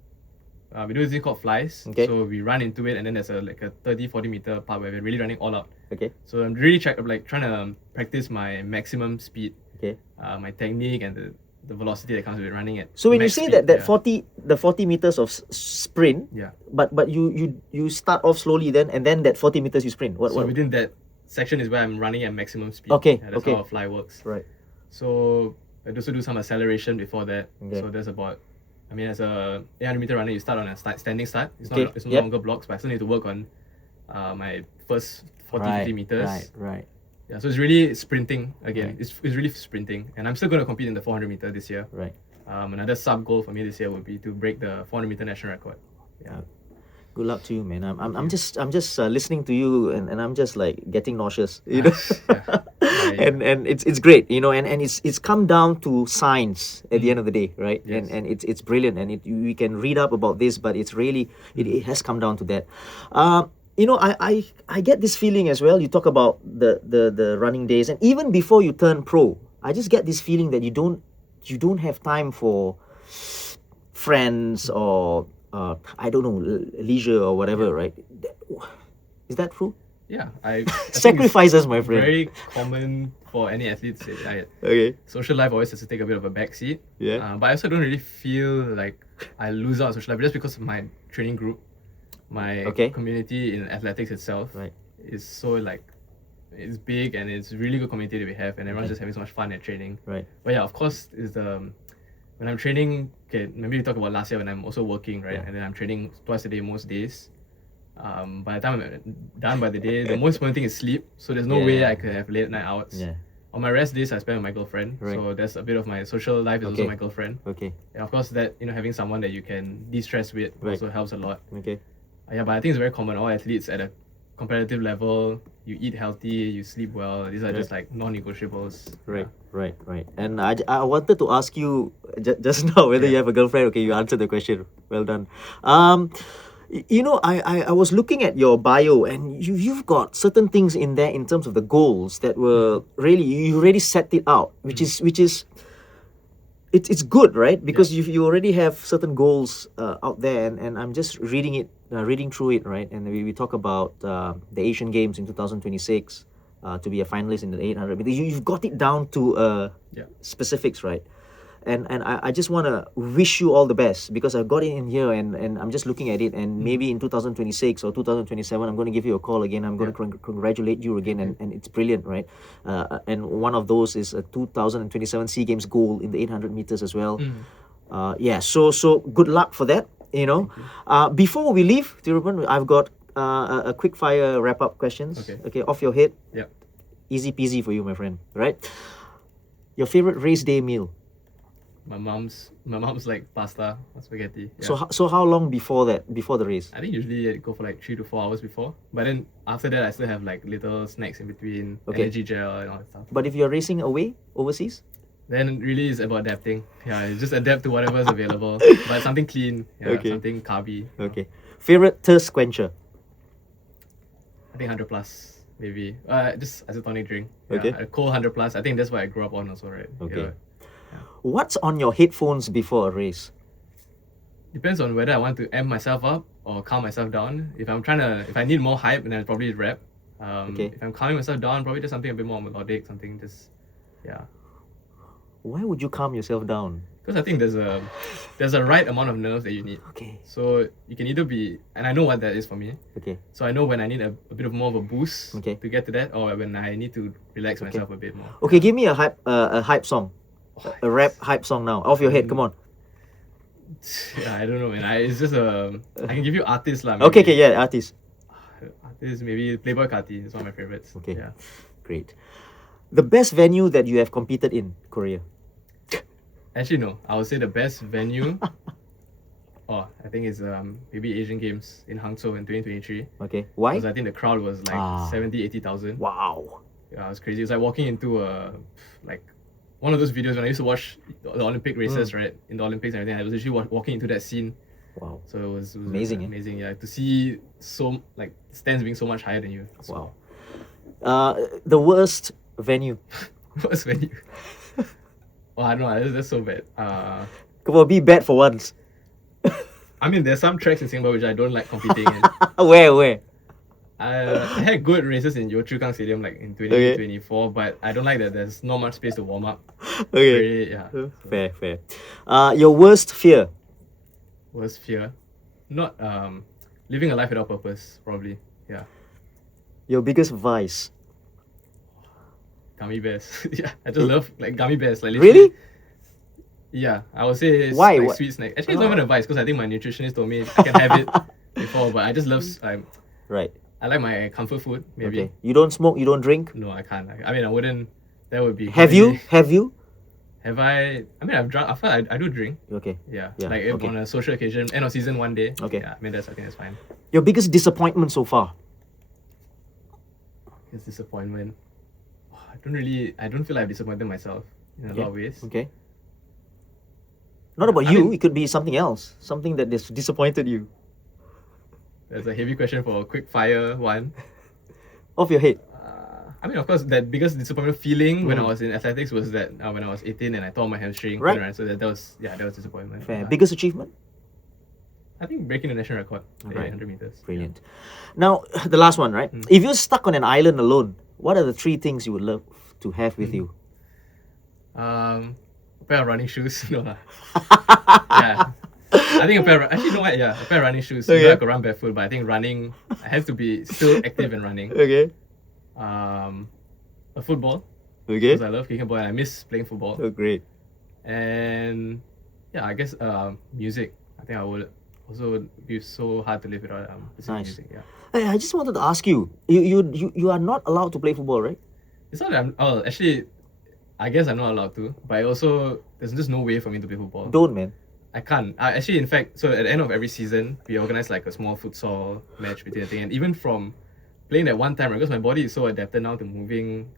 we do this thing called flies. Okay. So we run into it, and then there's a 30-40 meter part where we're really running all out. Okay. So I'm really trying to practice my maximum speed. Okay. My technique and the velocity that comes with running it. So when you say speed, that 40 meters of sprint, but you start off slowly then, and then that 40 meters you sprint. What? Within that section is where I'm running at maximum speed. Okay. That's how a fly works. Right. So I also do some acceleration before that. Okay. So there's about, as a 800 meter runner, you start on a standing start. It's no longer blocks, but I still need to work on my first 40-50 meters. Right. Yeah, so it's really sprinting again. It's really sprinting, and I'm still going to compete in the 400 meter this year. Right. Another sub goal for me this year would be to break the 400 meter national record. Yeah. Good luck to you, man. I'm just listening to you, and I'm just like getting nauseous, you know. And it's great, and it's come down to science at the end of the day, right? Yes. And it's brilliant, and we can read up about this, but it's really it has come down to that. I get this feeling as well. You talk about the running days, and even before you turn pro, I just get this feeling that you don't have time for friends or I don't know, leisure or whatever, right? Is that true? Yeah, I sacrifices, my friend. Very common for any athlete. Okay. Social life always has to take a bit of a backseat. Yeah. But I also don't really feel like I lose out on social life just because of my training group, my community in athletics itself. Right. Is so it's big and it's really good community that we have, and everyone's just having so much fun at training. Right. But yeah, of course, when I'm training, maybe we talk about last year when I'm also working, right? Yeah. And then I'm training twice a day most days. By the time I'm done by the day, the most important thing is sleep. So there's no way I could have late night outs. Yeah. On my rest days, I spend with my girlfriend. Right. So that's a bit of my social life is also my girlfriend. Okay. And of course, that having someone that you can de-stress with also helps a lot. Okay. Yeah, but I think it's very common. All athletes at a competitive level, you eat healthy, you sleep well. These are just like non-negotiables. Right. And I wanted to ask you just now whether you have a girlfriend. Okay, you answered the question. Well done. I was looking at your bio, and you've got certain things in there in terms of the goals that were really, you already set it out, which is it's good, right? Because you already have certain goals out there, and I'm just reading through it, right? And we talk about the Asian Games in 2026 to be a finalist in the 800. You've got it down to specifics, right? And I just want to wish you all the best, because I've got it in here and I'm just looking at it, and maybe in 2026 or 2027 I'm going to give you a call again. I'm going to congratulate you again, and it's brilliant, right? And one of those is a 2027 SEA Games gold in the 800 meters as well. Yeah, so good luck for that, you know. Before we leave, Thiruben, I've got a quick fire wrap up questions. Okay, off your head. Yep. Easy peasy for you, my friend, right? Your favorite race day meal? My mom's like pasta or spaghetti. Yeah. So how long before the race? I think usually I go for like 3 to 4 hours before. But then after that I still have like little snacks in between, energy gel and all that stuff. But if you're racing away, overseas? Then really it's about adapting. Yeah, you just adapt to whatever's available. But something clean, something carby. Okay. Favorite thirst quencher? I think 100 plus, maybe. Just as a tonic drink. Okay. A cold 100 plus. I think that's what I grew up on also, right? Okay. Yeah. What's on your headphones before a race? Depends on whether I want to amp myself up or calm myself down. If I need more hype, then I'll probably rap. If I'm calming myself down, probably just something a bit more melodic, something just, yeah. Why would you calm yourself down? Because I think there's a right amount of nerves that you need. Okay. So you can either be, and I know what that is for me. Okay. So I know when I need a bit of more of a boost to get to that, or when I need to relax myself a bit more. Okay, give me a hype song. A rap hype song now. Off your head, come on. Yeah, I don't know, man. It's just I can give you artists lah. Okay, yeah, artists. Artists, maybe Playboy Carti is one of my favorites. Okay, yeah. Great. The best venue that you have competed in Korea? Actually, no. I would say the best venue. I think it's maybe Asian Games in Hangzhou in 2023. Okay, why? Because I think the crowd was like 70,000-80,000. Wow. Yeah, it was crazy. It's like walking into like one of those videos when I used to watch the Olympic races, right? In the Olympics and everything, I was actually walking into that scene. Wow. So it was amazing. Amazing, yeah. To see stands being so much higher than you. Wow. The worst venue. Worst venue. I don't know. That's so bad. Come on, be bad for once. I mean, there's some tracks in Singapore which I don't like competing in. Where? I had good races in Yio Chu Kang Stadium like in 2024, but I don't like that there's not much space to warm up. Okay. Very, yeah. Fair. Your worst fear? Worst fear? Not living a life without purpose, probably. Yeah. Your biggest vice? Gummy bears. Yeah, I just love like gummy bears. Like really? Yeah, I would say it's why? Like sweet snack. Actually, it's not even a vice because I think my nutritionist told me I can have it before, but I just love right. I like my comfort food, maybe. Okay. You don't smoke, you don't drink? No, I can't. I mean, I wouldn't. That would be. Have you? Have I? I mean, I've drunk. I do drink. Okay. Yeah. Like on a social occasion, end of season one day. Okay. Yeah, I mean, I think that's fine. Your biggest disappointment so far? Biggest disappointment. I don't feel like I've disappointed myself in a lot of ways. Okay. Not about you. It could be something else. Something that has disappointed you. That's a heavy question for a quick fire one. Off your head. I mean, of course, that biggest disappointment feeling when I was in athletics was that when I was 18 and I tore my hamstring. Right. So that was disappointment. Fair. Biggest achievement? I think breaking the national record, 800 meters. Brilliant. Now, the last one, right? If you're stuck on an island alone, what are the 3 things you would love to have with you? A pair of running shoes. No lah. Yeah. I think a pair of running shoes. Okay. I could run barefoot, but I think running, I have to be still active in running. Okay. A football. Okay. Because I love kicking ball and I miss playing football. Oh, great. And yeah, I guess music. I think I would also be so hard to live without music. Yeah. Hey, I just wanted to ask you. You are not allowed to play football, right? It's not that actually, I guess I'm not allowed to. But there's just no way for me to play football. Don't, man. I can't. Actually, in fact, so at the end of every season, we organize like a small futsal match between the thing. And even from playing that one time, right, because my body is so adapted now to moving,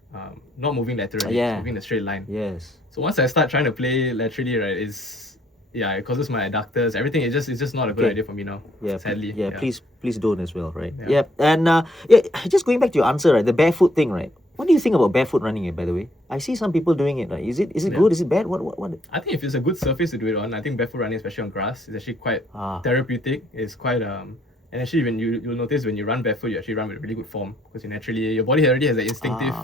not moving laterally, moving in a straight line. Yes. So once I start trying to play laterally, right, it causes my adductors, everything. It's just not a good idea for me now. Yeah. Sadly. Yeah. Please don't as well, right? Yeah. And just going back to your answer, right, the barefoot thing, right? What do you think about barefoot running, by the way? I see some people doing it. Right? Is it good? Is it bad? What? I think if it's a good surface to do it on, I think barefoot running, especially on grass, is actually quite therapeutic. It's quite and actually when you'll notice when you run barefoot, you actually run with really good form because your body already has the instinctive.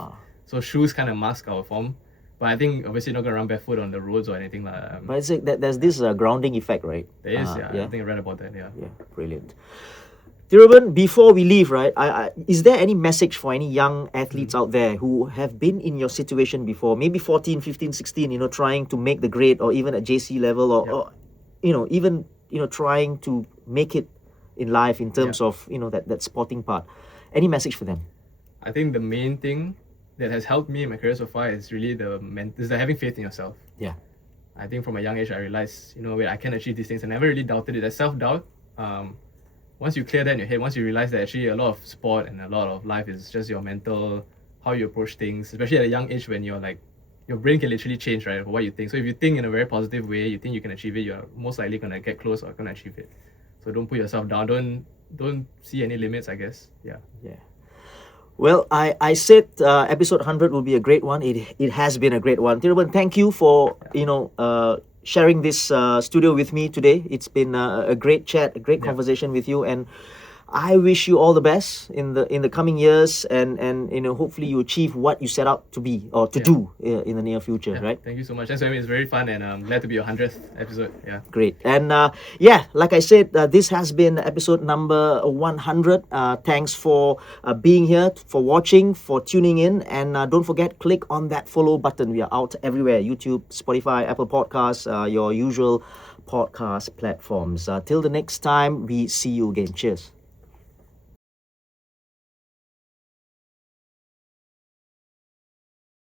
So shoes kind of mask our form. But I think obviously not gonna run barefoot on the roads or anything like. But it's like that there's this grounding effect, right? There is, yeah. I think I read about that. Yeah. Yeah, brilliant. Thiruben, before we leave, right, is there any message for any young athletes out there who have been in your situation before, maybe 14, 15, 16, trying to make the grade, or even at JC level, or even, trying to make it in life in terms of, that sporting part? Any message for them? I think the main thing that has helped me in my career so far is really is the having faith in yourself. Yeah. I think from a young age, I realized, wait, I can achieve these things. I never really doubted it. That self-doubt, once you clear that in your head, once you realize that actually a lot of sport and a lot of life is just your mental, how you approach things, especially at a young age when you're like, your brain can literally change, right, for what you think. So if you think in a very positive way, you think you can achieve it, you're most likely going to get close or going to achieve it. So don't put yourself down. Don't see any limits, I guess. Yeah. Well, I said episode 100 will be a great one. It has been a great one. Thiruben, thank you for, sharing this studio with me today. It's been a great chat, a great conversation with you, and I wish you all the best in the coming years, and hopefully you achieve what you set out to be or to do in the near future, right? Thank you so much. Thanks for having me. It's very fun, and I'm glad to be your 100th episode. Yeah. Great. And like I said, this has been episode number 100. Thanks for being here, for watching, for tuning in, and don't forget, click on that follow button. We are out everywhere: YouTube, Spotify, Apple Podcasts, your usual podcast platforms. Till the next time, we see you again. Cheers.